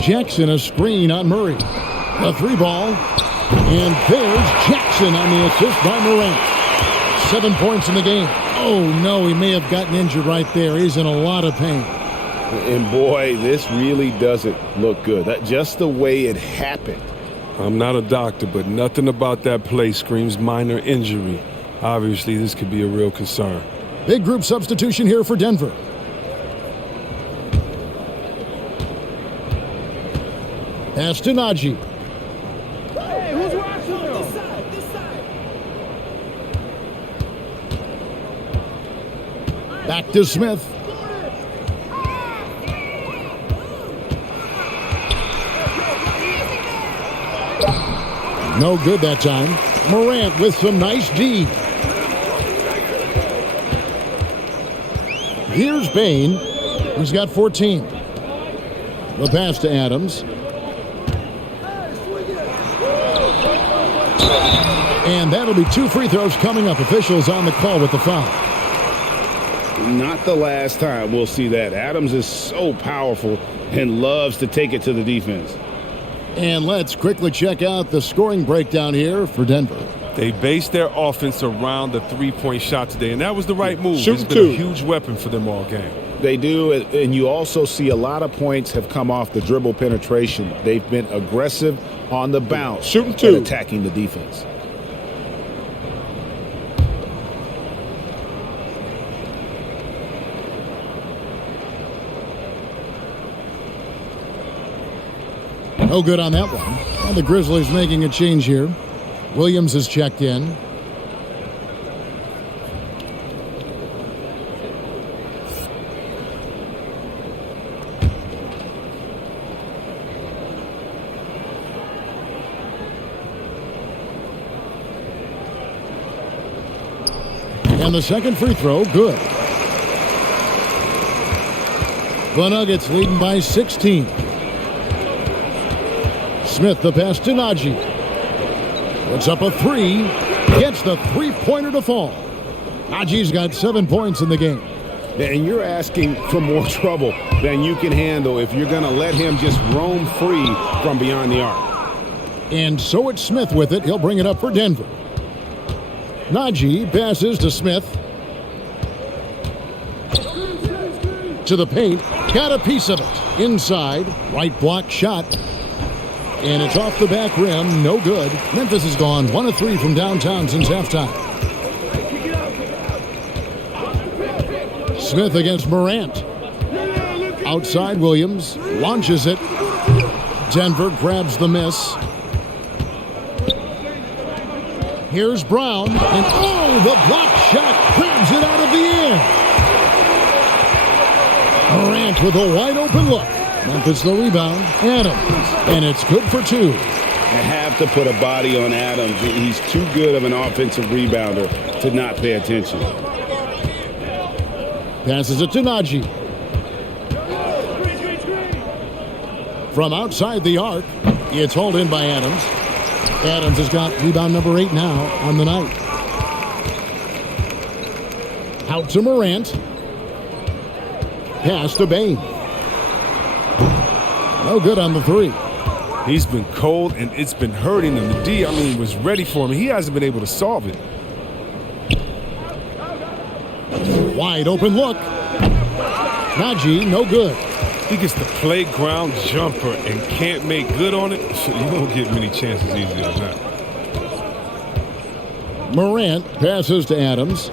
Jackson a screen on Murray. The 3-ball. And there's Jackson on the assist by Morant. 7 points in the game. Oh, no, he may have gotten injured right there. He's in a lot of pain. And, boy, this really doesn't look good. That just the way it happened. I'm not a doctor, but nothing about that play screams minor injury. Obviously, this could be a real concern. Big group substitution here for Denver. Pass to Najee. Hey, who's watching? This side, this side. Back to Smith. No good that time. Morant with some nice D. Here's Bain. He's got 14. The pass to Adams. And that'll be 2 free throws coming up. Officials on the call with the foul. Not the last time we'll see that. Adams is so powerful and loves to take it to the defense. And let's quickly check out the scoring breakdown here for Denver. They based their offense around the three-point shot today, and that was the right move. Shoot It's been two. a huge weapon for them all game. They do, and you also see a lot of points have come off the dribble penetration. They've been aggressive on the bounce, Shooting two. and attacking the defense. No good on that one. And the Grizzlies making a change here. Williams has checked in. And the second free throw, good. The Nuggets leading by 16. Smith, the pass to Najee. Puts up a 3. Gets the three-pointer to fall. Najee's got 7 points in the game. And you're asking for more trouble than you can handle if you're going to let him just roam free from beyond the arc. And so it's Smith with it. He'll bring it up for Denver. Najee passes to Smith. To the paint. Got a piece of it. Inside. Right block shot. And it's off the back rim. No good. Memphis has gone 1 of 3 from downtown since halftime. Smith against Morant. Outside Williams. Launches it. Denver grabs the miss. Here's Brown. And oh, the block shot grabs it out of the air. Morant with a wide open look. Memphis the rebound. Adams. And it's good for 2. You have to put a body on Adams. He's too good of an offensive rebounder to not pay attention. Passes it to Najee. From outside the arc, it's hauled in by Adams. Adams has got rebound number 8 now on the night. Out to Morant. Pass to Bain. No good on the 3. He's been cold, and it's been hurting him. The D, was ready for him. He hasn't been able to solve it. Wide open look. Najee, no good. He gets the playground jumper and can't make good on it. You don't get many chances easier than that. Morant passes to Adams.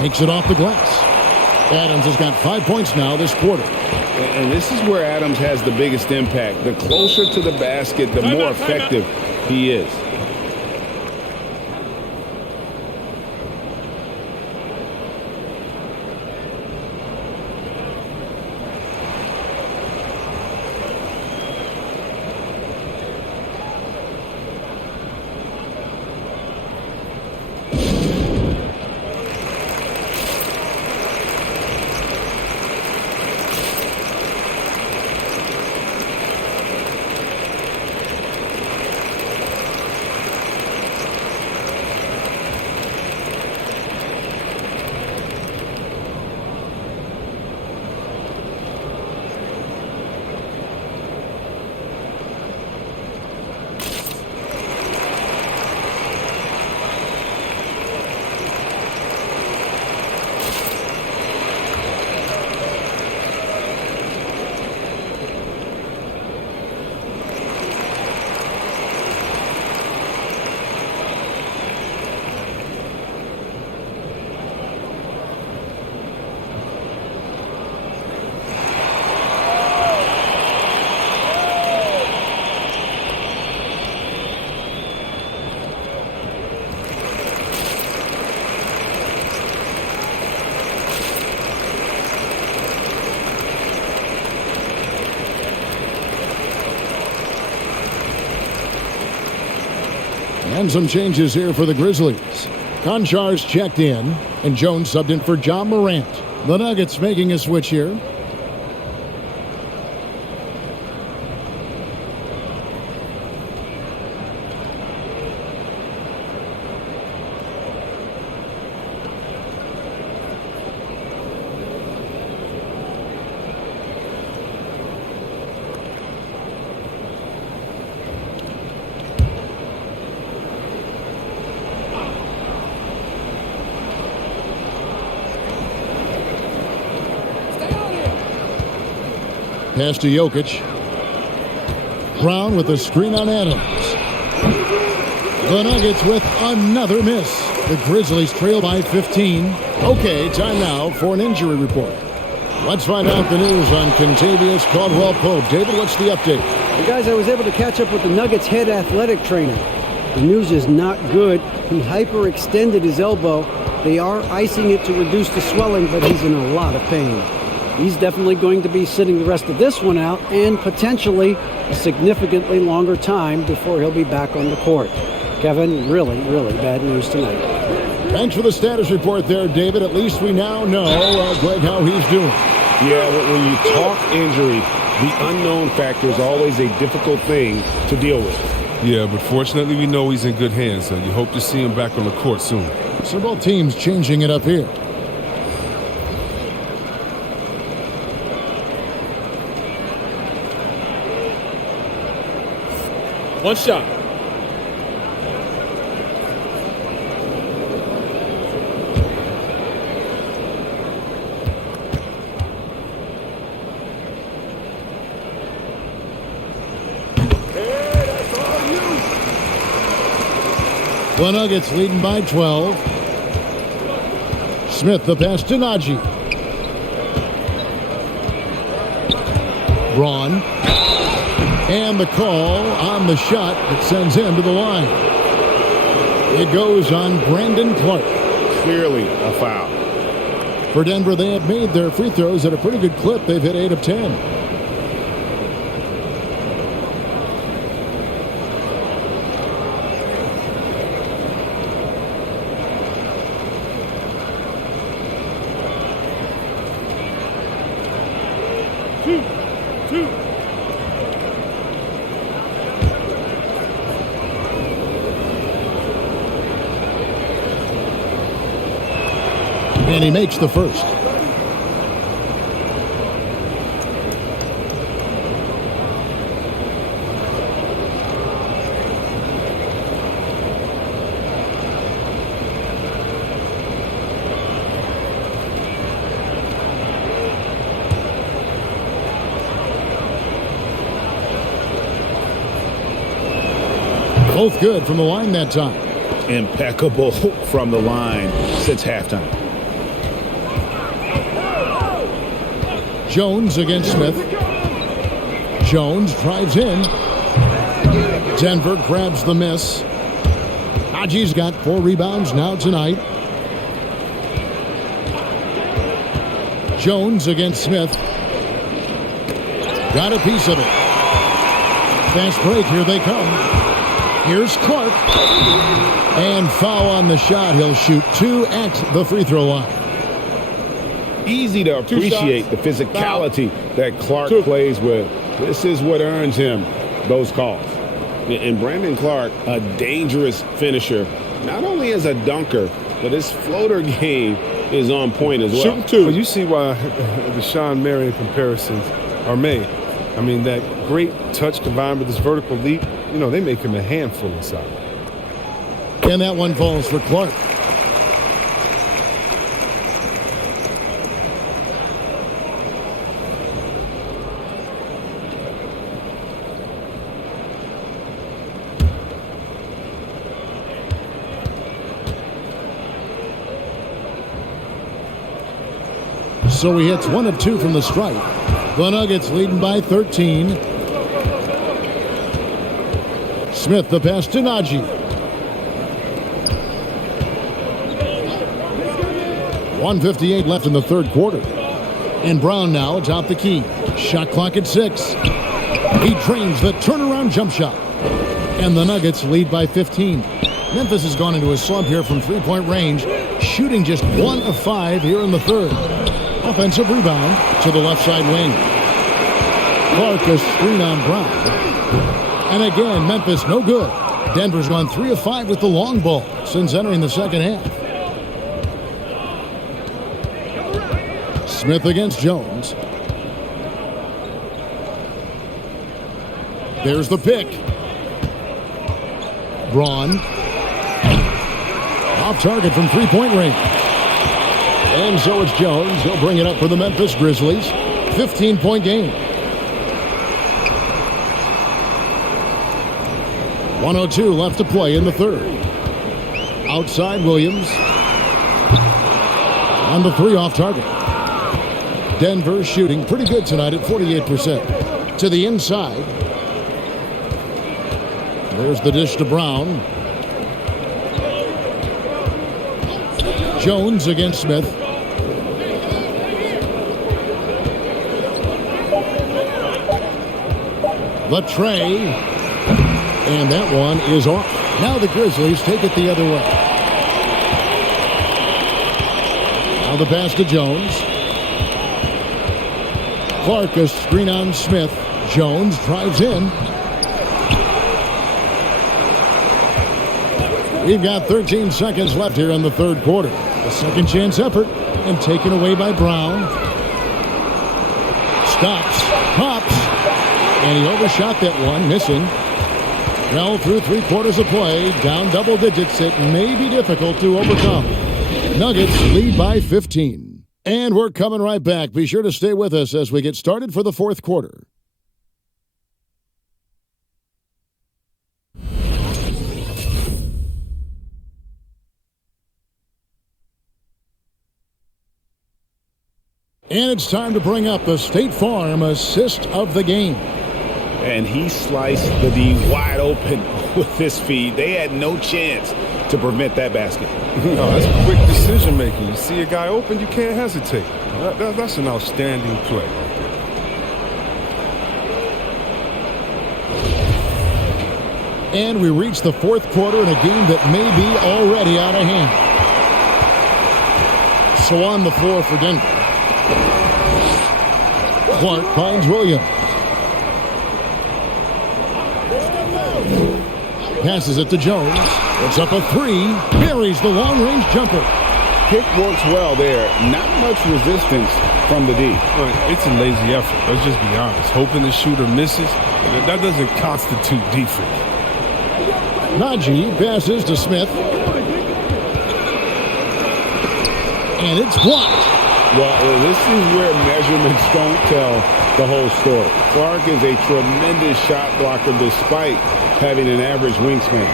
Makes it off the glass. Adams has got 5 points now this quarter. And this is where Adams has the biggest impact. The closer to the basket, the more effective he is. And some changes here for the Grizzlies. Konchar's checked in, and Jones subbed in for John Morant. The Nuggets making a switch here. Pass to Jokic. Brown with a screen on Adams. The Nuggets with another miss. The Grizzlies trail by 15. Okay, time now for an injury report. Let's find out the news on Kentavious Caldwell-Pope. David, what's the update? Well, guys, I was able to catch up with the Nuggets head athletic trainer. The news is not good. He hyperextended his elbow. They are icing it to reduce the swelling, but he's in a lot of pain. He's definitely going to be sitting the rest of this one out and potentially a significantly longer time before he'll be back on the court. Kevin, really, really bad news tonight. Thanks for the status report there, David. At least we now know, Greg, how he's doing. Yeah, when you talk injury, the unknown factor is always a difficult thing to deal with. Yeah, but fortunately we know he's in good hands, so you hope to see him back on the court soon. So both teams changing it up here. One shot. The Nuggets leading by 12. Smith the pass to Najee. Braun. And the call on the shot that sends him to the line. It goes on Brandon Clark. Clearly a foul. For Denver, they have made their free throws at a pretty good clip. They've hit 8 of 10. And he makes the first. Both good from the line that time. Impeccable from the line since halftime. Jones against Smith. Jones drives in. Denver grabs the miss. Najee's got 4 rebounds now tonight. Jones against Smith. Got a piece of it. Fast break, here they come. Here's Clark. And foul on the shot. He'll shoot 2 at the free throw line. Easy to appreciate the physicality that Clark plays with. This is what earns him those calls. And Brandon Clark, a dangerous finisher, not only as a dunker, but his floater game is on point as well. Shooting 2. Well, you see why the Sean Marion comparisons are made. I mean, that great touch combined with his vertical leap, you know, they make him a handful inside. And that one falls for Clark. So he hits 1 of 2 from the stripe. The Nuggets leading by 13. Smith the pass to Najee. 1:58 left in the third quarter. And Brown now atop the key. Shot clock at 6. He drains the turnaround jump shot. And the Nuggets lead by 15. Memphis has gone into a slump here from three-point range, shooting just 1 of 5 here in the third. Offensive rebound to the left side wing. Clark a screen on Brown. And again, Memphis no good. Denver's gone 3 of 5 with the long ball since entering the second half. Smith against Jones. There's the pick. Braun. Off target from three-point range. And so it's Jones. He'll bring it up for the Memphis Grizzlies. 15-point game. 1:02 left to play in the third. Outside Williams. On the 3 off target. Denver shooting pretty good tonight at 48%. To the inside. There's the dish to Brown. Jones against Smith. The tray. And that one is off. Now the Grizzlies take it the other way. Now the pass to Jones. Clark a screen on Smith. Jones drives in. We've got 13 seconds left here in the third quarter. A second chance effort and taken away by Brown. Stops, pops, and he overshot that one, missing. Well, through 3/4 of play, down double digits, it may be difficult to overcome. Nuggets lead by 15. And we're coming right back. Be sure to stay with us as we get started for the fourth quarter. And it's time to bring up the State Farm assist of the game. And he sliced the D wide open with this feed. They had no chance to prevent that basket. No, that's quick decision making. You see a guy open, you can't hesitate. That's an outstanding play. And we reach the fourth quarter in a game that may be already out of hand. So on the floor for Denver. Clark finds Williams. Passes it to Jones. It's up a 3. Buries the long-range jumper. Pick works well there. Not much resistance from the D. It's a lazy effort. Let's just be honest. Hoping the shooter misses, that doesn't constitute defense. Najee passes to Smith. And it's blocked. Well, this is where measurements don't tell the whole story. Clark is a tremendous shot blocker despite having an average wingspan.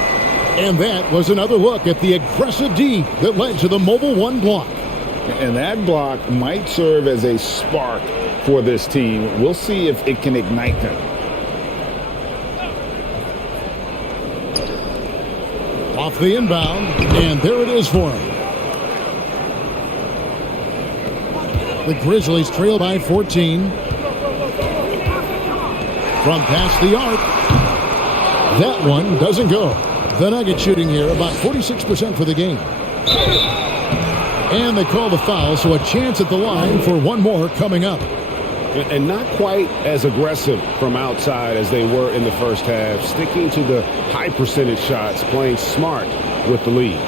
And that was another look at the aggressive D that led to the Mobile 1 block. And that block might serve as a spark for this team. We'll see if it can ignite them. Off the inbound, and there it is for him. The Grizzlies trail by 14. From past the arc. That one doesn't go. The Nuggets shooting here about 46% for the game. And they call the foul, so a chance at the line for one more coming up. And not quite as aggressive from outside as they were in the first half. Sticking to the high percentage shots, playing smart with the lead.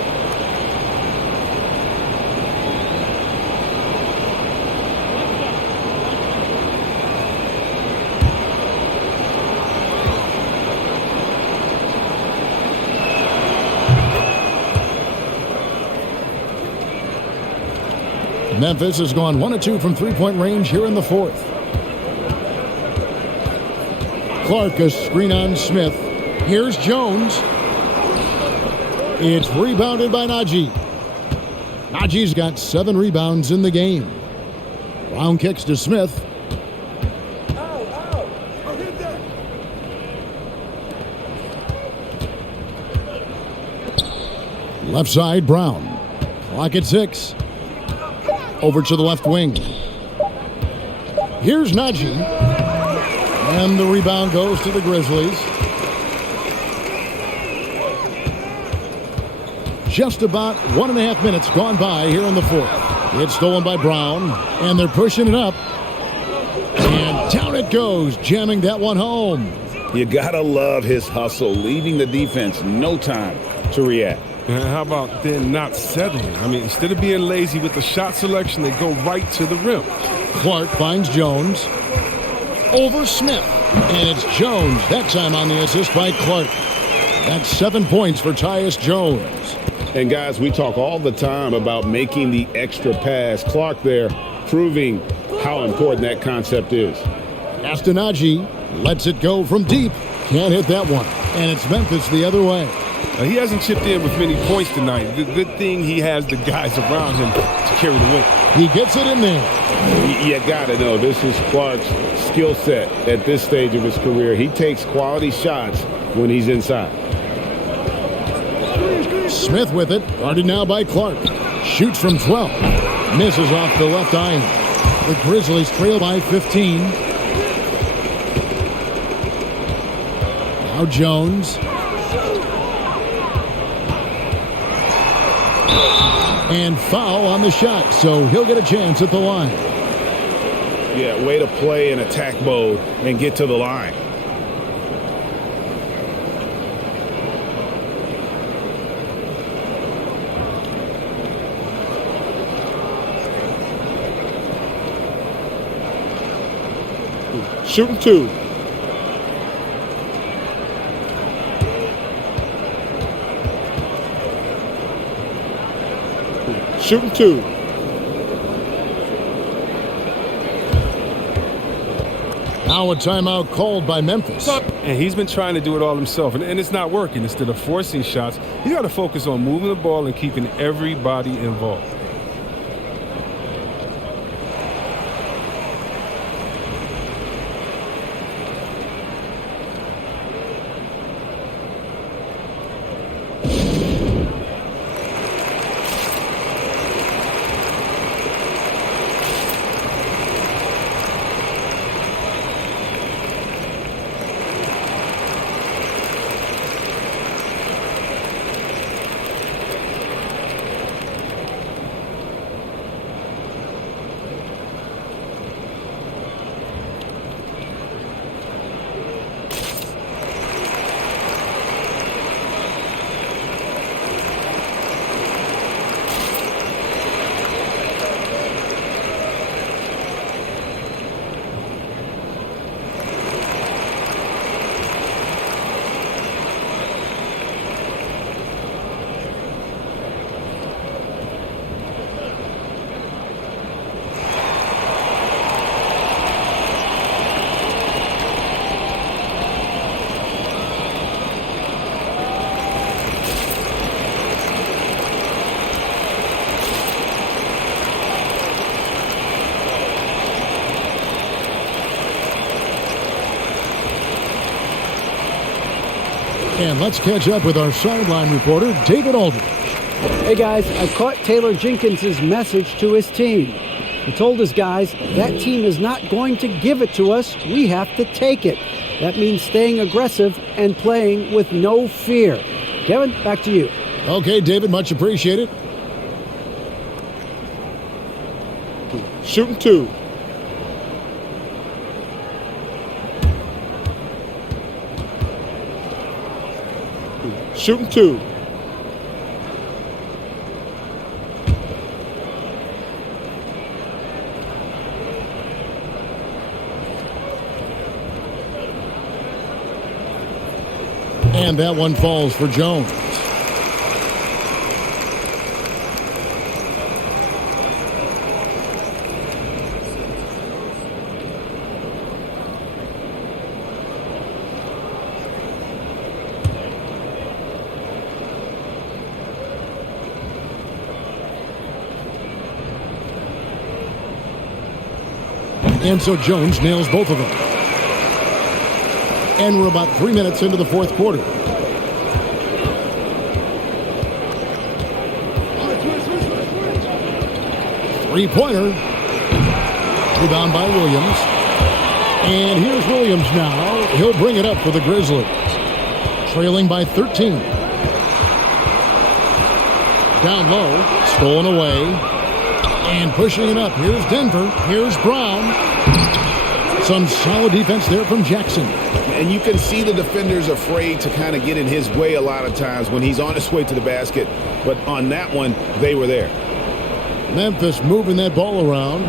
Memphis has gone 1 of 2 from three-point range here in the fourth. Clark a screen on Smith. Here's Jones. It's rebounded by Najee. Najee's got 7 rebounds in the game. Brown kicks to Smith. Left side, Brown. Clock at 6. Over to the left wing. Here's Najee. And the rebound goes to the Grizzlies. just about 1.5 minutes gone by here in the fourth. It's stolen by Brown, and they're pushing it up. And down it goes, jamming that one home. You gotta love his hustle, leaving the defense no time to react. And how about then not settling? I mean, instead of being lazy with the shot selection, they go right to the rim. Clark finds Jones. Over Smith. And it's Jones, that time on the assist by Clark. That's 7 points for Tyus Jones. And guys, we talk all the time about making the extra pass. Clark there proving how important that concept is. Astonagi lets it go from deep. Can't hit that one. And it's Memphis the other way. He hasn't chipped in with many points tonight. Good thing he has the guys around him to carry the weight. He gets it in there. You got to know, this is Clark's skill set at this stage of his career. He takes quality shots when he's inside. Smith with it, guarded now by Clark. Shoots from 12. Misses off the left iron. The Grizzlies trail by 15. Now Jones. And foul on the shot, so he'll get a chance at the line. Yeah, way to play in attack mode and get to the line. Shooting 2. Shooting 2. Now a timeout called by Memphis. And he's been trying to do it all himself, and it's not working. Instead of forcing shots, you got to focus on moving the ball and keeping everybody involved. And let's catch up with our sideline reporter, David Aldridge. Hey guys, I caught Taylor Jenkins' message to his team. He told his guys, that team is not going to give it to us. We have to take it. That means staying aggressive and playing with no fear. Kevin, back to you. Okay, David, much appreciated. Shooting 2. Shooting 2. And that one falls for Jones. And so Jones nails both of them. And we're about 3 minutes into the fourth quarter. Three-pointer. Rebound by Williams. And here's Williams now. He'll bring it up for the Grizzlies. Trailing by 13. Down low, stolen away, and pushing it up. Here's Denver. Here's Brown. Some solid defense there from Jackson. And you can see the defenders afraid to kind of get in his way a lot of times when he's on his way to the basket. But on that one, they were there. Memphis moving that ball around.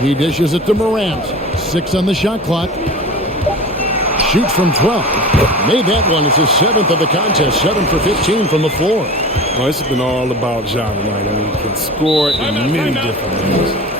He dishes it to Morant. 6 on the shot clock. Shoots from 12. Made that one. It's his 7th of the contest. 7 for 15 from the floor. Well, it's been all about Ja tonight. I mean, he can score in many different ways.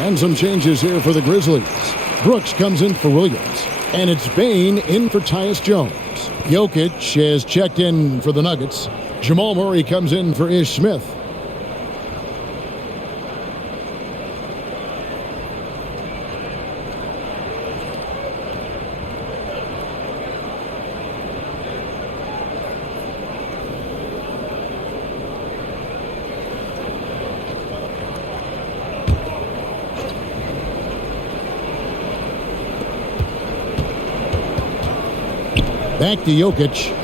And some changes here for the Grizzlies. Brooks comes in for Williams. And it's Bane in for Tyus Jones. Jokic has checked in for the Nuggets. Jamal Murray comes in for Ish Smith. Back to Jokic.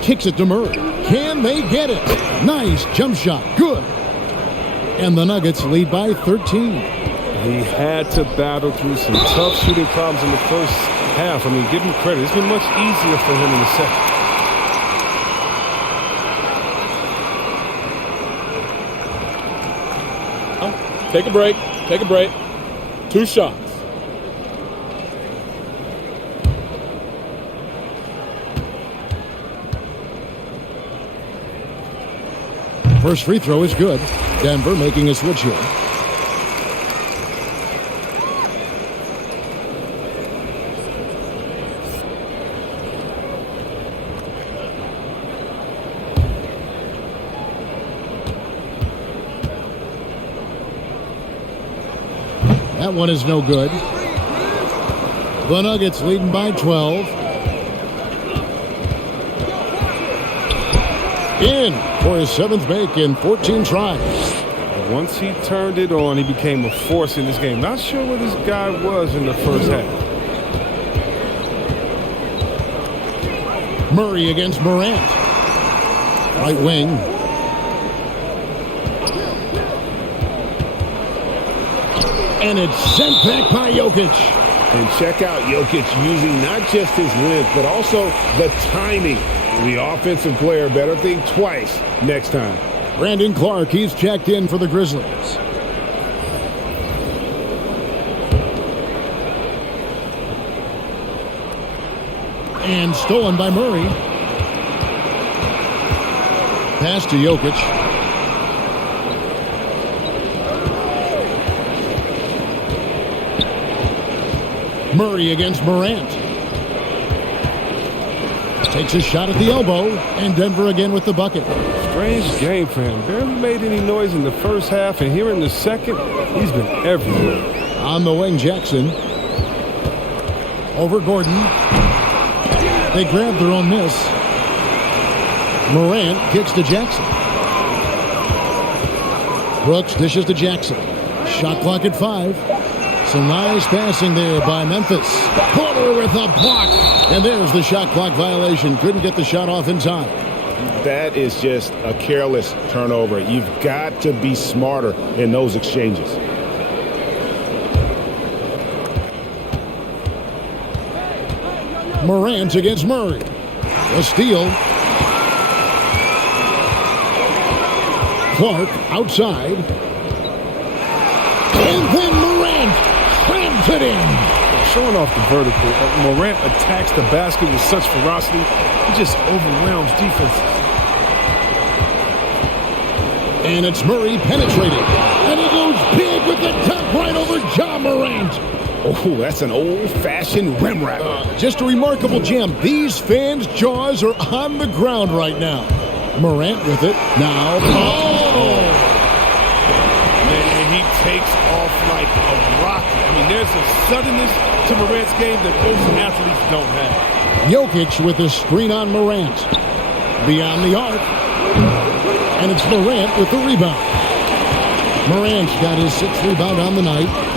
Kicks it to Murray. Can they get it? Nice jump shot. Good. And the Nuggets lead by 13. He had to battle through some tough shooting problems in the first half. I mean, give him credit. It's been much easier for him in the second. Take a break. Take a break. 2 shots. First free throw is good. Denver making a switch here. That one is no good. The Nuggets leading by 12. In for his 7th make in 14 tries. Once he turned it on, he became a force in this game. Not sure where this guy was in the first half. Murray against Morant. Right wing. And it's sent back by Jokic. And check out Jokic using not just his length, but also the timing. The offensive player better think twice next time. Brandon Clark, he's checked in for the Grizzlies. And stolen by Murray. Pass to Jokic. Murray against Morant. Takes a shot at the elbow, and Denver again with the bucket. Strange game for him. Barely made any noise in the first half, and here in the second, he's been everywhere. On the wing, Jackson. Over Gordon. They grab their own miss. Morant kicks to Jackson. Brooks dishes to Jackson. Shot clock at 5. Some nice passing there by Memphis. Porter with a block. And there's the shot clock violation. Couldn't get the shot off in time. That is just a careless turnover. You've got to be smarter in those exchanges. Morant against Murray. A steal. Clark outside. And then Morant slams it in. Showing off the vertical, Morant attacks the basket with such ferocity. He just overwhelms defenses. And it's Murray penetrating. And he goes big with the dunk right over Ja Morant. Oh, that's an old-fashioned rim wrap. Just a remarkable jam. These fans' jaws are on the ground right now. Morant with it. Now. Oh! Man, he takes off like a rocket. I mean, there's a suddenness to Morant's game that most athletes don't have. Jokic with a screen on Morant. Beyond the arc. And it's Morant with the rebound. Morant's got his 6th rebound on the night.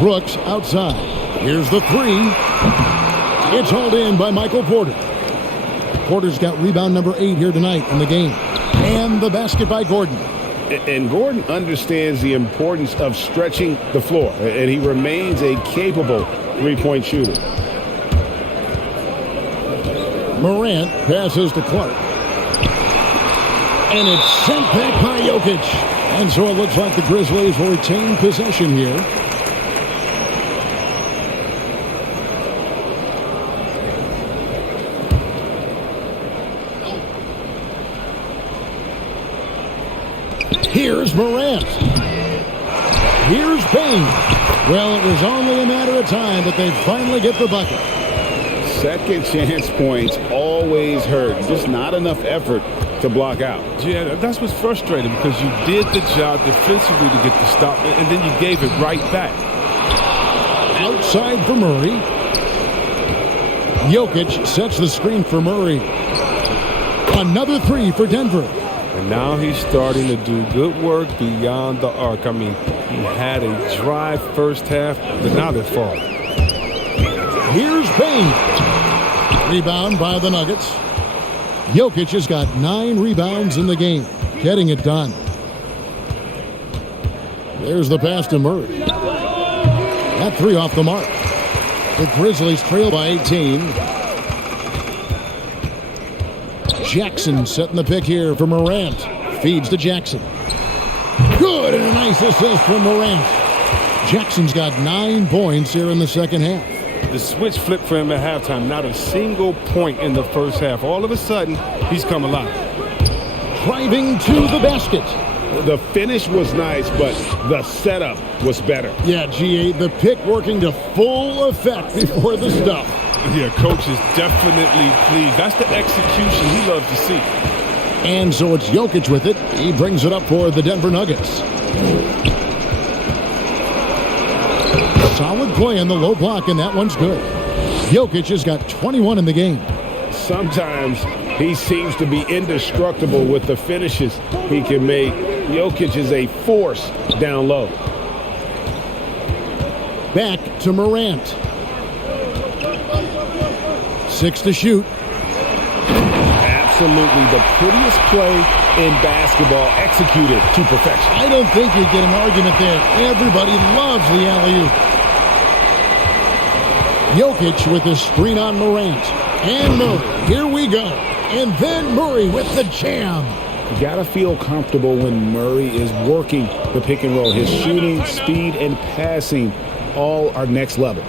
Brooks outside. Here's the 3. It's hauled in by Michael Porter. Porter's got rebound number 8 here tonight in the game. And the basket by Gordon. And Gordon understands the importance of stretching the floor, and he remains a capable three-point shooter. Morant passes to Clark. And it's sent back by Jokic. And so it looks like the Grizzlies will retain possession here. Here's Morant. Here's Payne. Well, it was only a matter of time, but they finally get the bucket. Second chance points always hurt. Just not enough effort to block out. Yeah, that's what's frustrating because you did the job defensively to get the stop, and then you gave it right back. Outside for Murray. Jokic sets the screen for Murray. Another 3 for Denver. And now he's starting to do good work beyond the arc. I mean, he had a dry first half, but now they're falling. Here's Payne. Rebound by the Nuggets. Jokic has got 9 rebounds in the game, getting it done. There's the pass to Murray. That 3 off the mark. The Grizzlies trail by 18. Jackson setting the pick here for Morant. Feeds to Jackson. Good, and a nice assist from Morant. Jackson's got 9 points here in the second half. The switch flipped for him at halftime. Not a single point in the first half. All of a sudden, he's come alive. Driving to the basket. The finish was nice, but the setup was better. Yeah, GA, the pick working to full effect before the stuff. Yeah, coach is definitely pleased. That's the execution he loves to see. And so it's Jokic with it. He brings it up for the Denver Nuggets. Solid play on the low block, and that one's good. Jokic has got 21 in the game. Sometimes he seems to be indestructible with the finishes he can make. Jokic is a force down low. Back to Morant. 6 to shoot. Absolutely the prettiest play in basketball, executed to perfection. I don't think you get an argument there. Everybody loves the alley-oop. Jokic with the screen on Morant. And Murray. Here we go. And then Murray with the jam. You got to feel comfortable when Murray is working the pick and roll. His shooting, speed, and passing all are next level.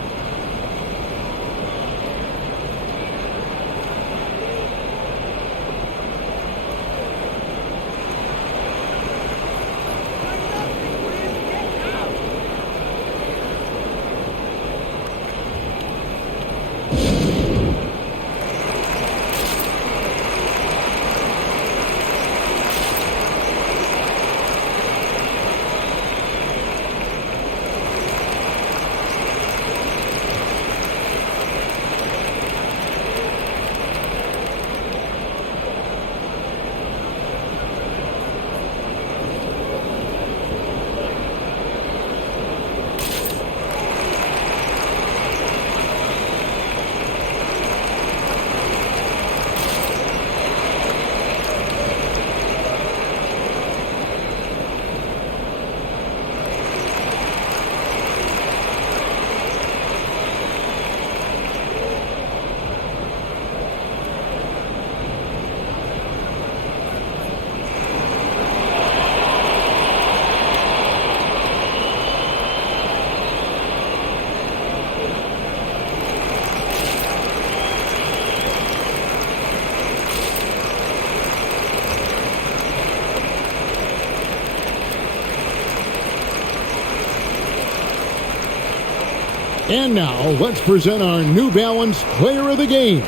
And now, let's present our New Balance Player of the Game,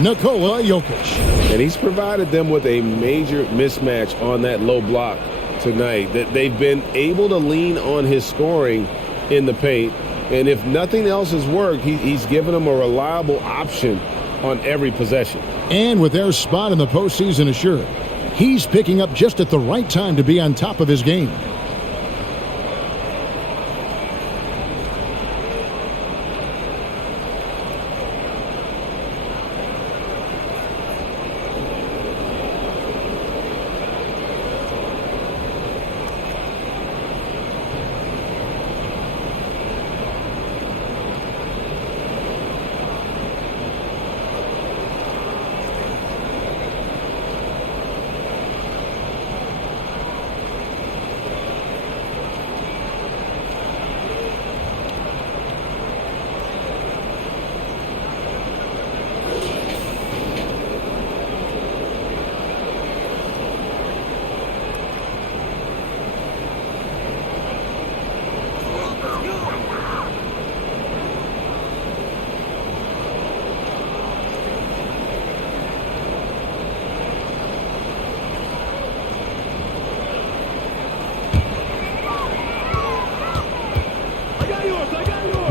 Nikola Jokic. And he's provided them with a major mismatch on that low block tonight. That they've been able to lean on his scoring in the paint. And if nothing else has worked, he's given them a reliable option on every possession. And with their spot in the postseason assured, he's picking up just at the right time to be on top of his game.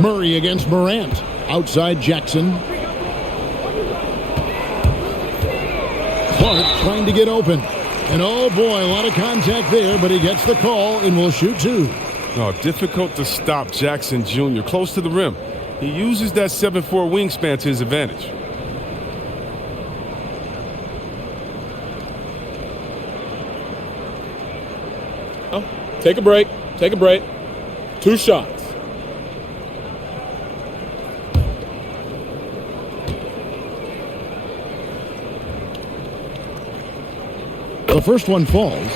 Murray against Morant. Outside Jackson. Clark trying to get open. And oh boy, a lot of contact there, but he gets the call and will shoot two. Oh, difficult to stop Jackson Jr. close to the rim. He uses that 7'4" wingspan to his advantage. Oh, take a break. Take a break. 2 shots. The first one falls.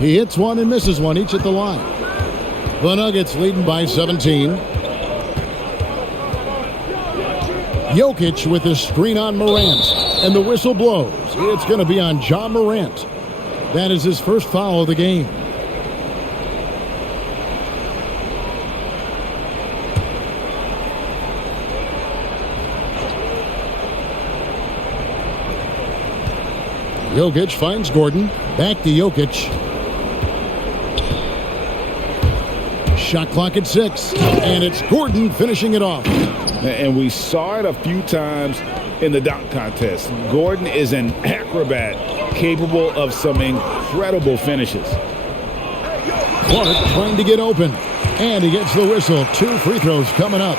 He hits one and misses one, each at the line. The Nuggets leading by 17. Jokic with his screen on Morant, and the whistle blows. It's going to be on Ja Morant. That is his first foul of the game. Jokic finds Gordon. Back to Jokic. Shot clock at 6, and it's Gordon finishing it off. And we saw it a few times in the dunk contest. Gordon is an acrobat capable of some incredible finishes. Clark trying to get open, and he gets the whistle. 2 free throws coming up.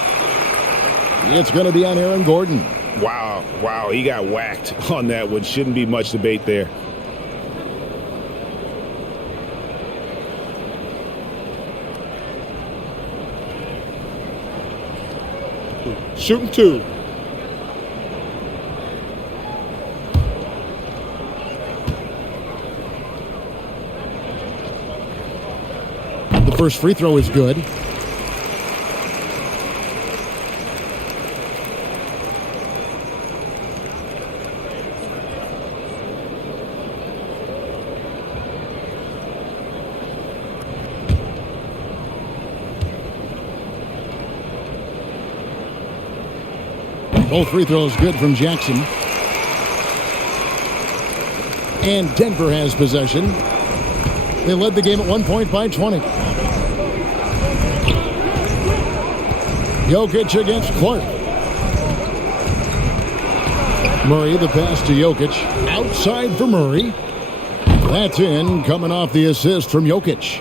It's going to be on Aaron Gordon. Wow, he got whacked on that one. Shouldn't be much debate there. Shooting 2. The first free throw is good. Both free throws good from Jackson. And Denver has possession. They led the game at 1 point by 20. Jokic against Clark. Murray, the pass to Jokic. Outside for Murray. That's in, coming off the assist from Jokic.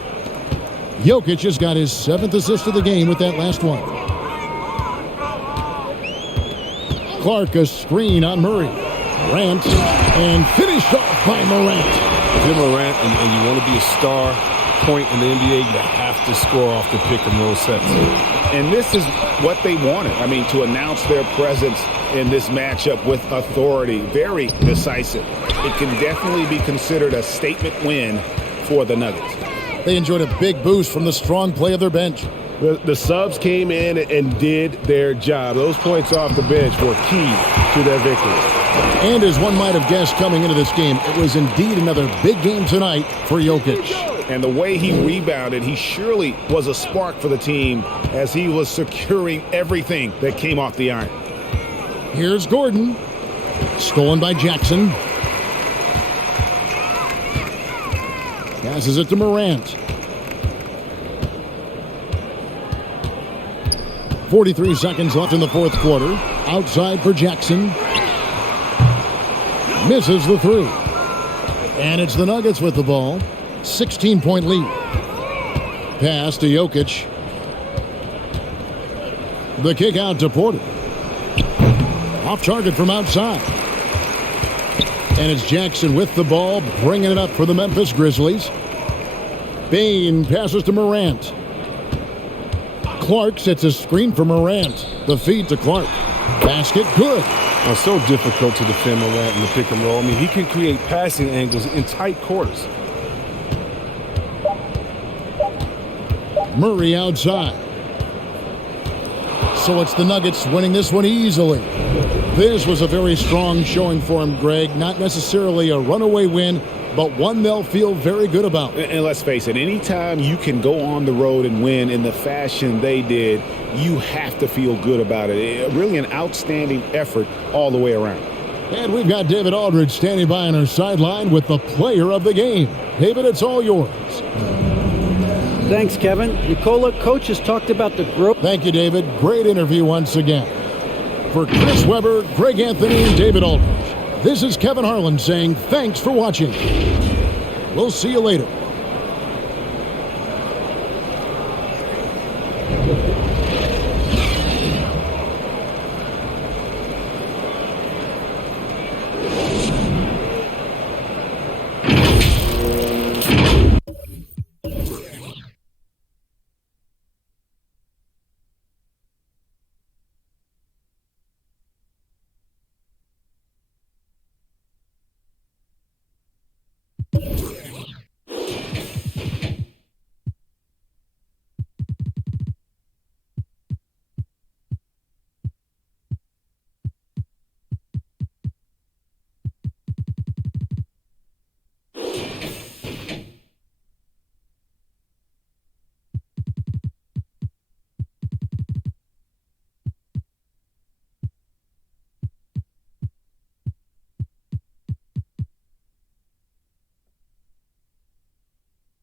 Jokic has got his 7th assist of the game with that last one. Clark, a screen on Murray. Morant, and finished off by Morant. If you're Morant and you want to be a star point in the NBA, you have to score off the pick and roll sets. And this is what they wanted. I mean, to announce their presence in this matchup with authority. Very decisive. It can definitely be considered a statement win for the Nuggets. They enjoyed a big boost from the strong play of their bench. The subs came in and did their job. Those points off the bench were key to their victory. And as one might have guessed coming into this game, it was indeed another big game tonight for Jokic. And the way he rebounded, he surely was a spark for the team as he was securing everything that came off the iron. Here's Gordon. Stolen by Jackson. Passes it to Morant. 43 seconds left in the fourth quarter. Outside for Jackson. Misses the three. And it's the Nuggets with the ball. 16-point lead. Pass to Jokic. The kick out to Porter. Off target from outside. And it's Jackson with the ball, bringing it up for the Memphis Grizzlies. Bane passes to Morant. Clark sets a screen for Morant. The feed to Clark. Basket good. It's so difficult to defend Morant in the pick and roll. I mean, he can create passing angles in tight quarters. Murray outside. So it's the Nuggets winning this one easily. This was a very strong showing for him, Greg. Not necessarily a runaway win, but one they'll feel very good about. And let's face it, anytime you can go on the road and win in the fashion they did, you have to feel good about it. Really an outstanding effort all the way around. And we've got David Aldridge standing by on our sideline with the player of the game. David, it's all yours. Thanks, Kevin. Nicola, coach has talked about the growth. Thank you, David. Great interview once again. For Chris Webber, Greg Anthony, and David Aldridge, this is Kevin Harlan saying thanks for watching. We'll see you later.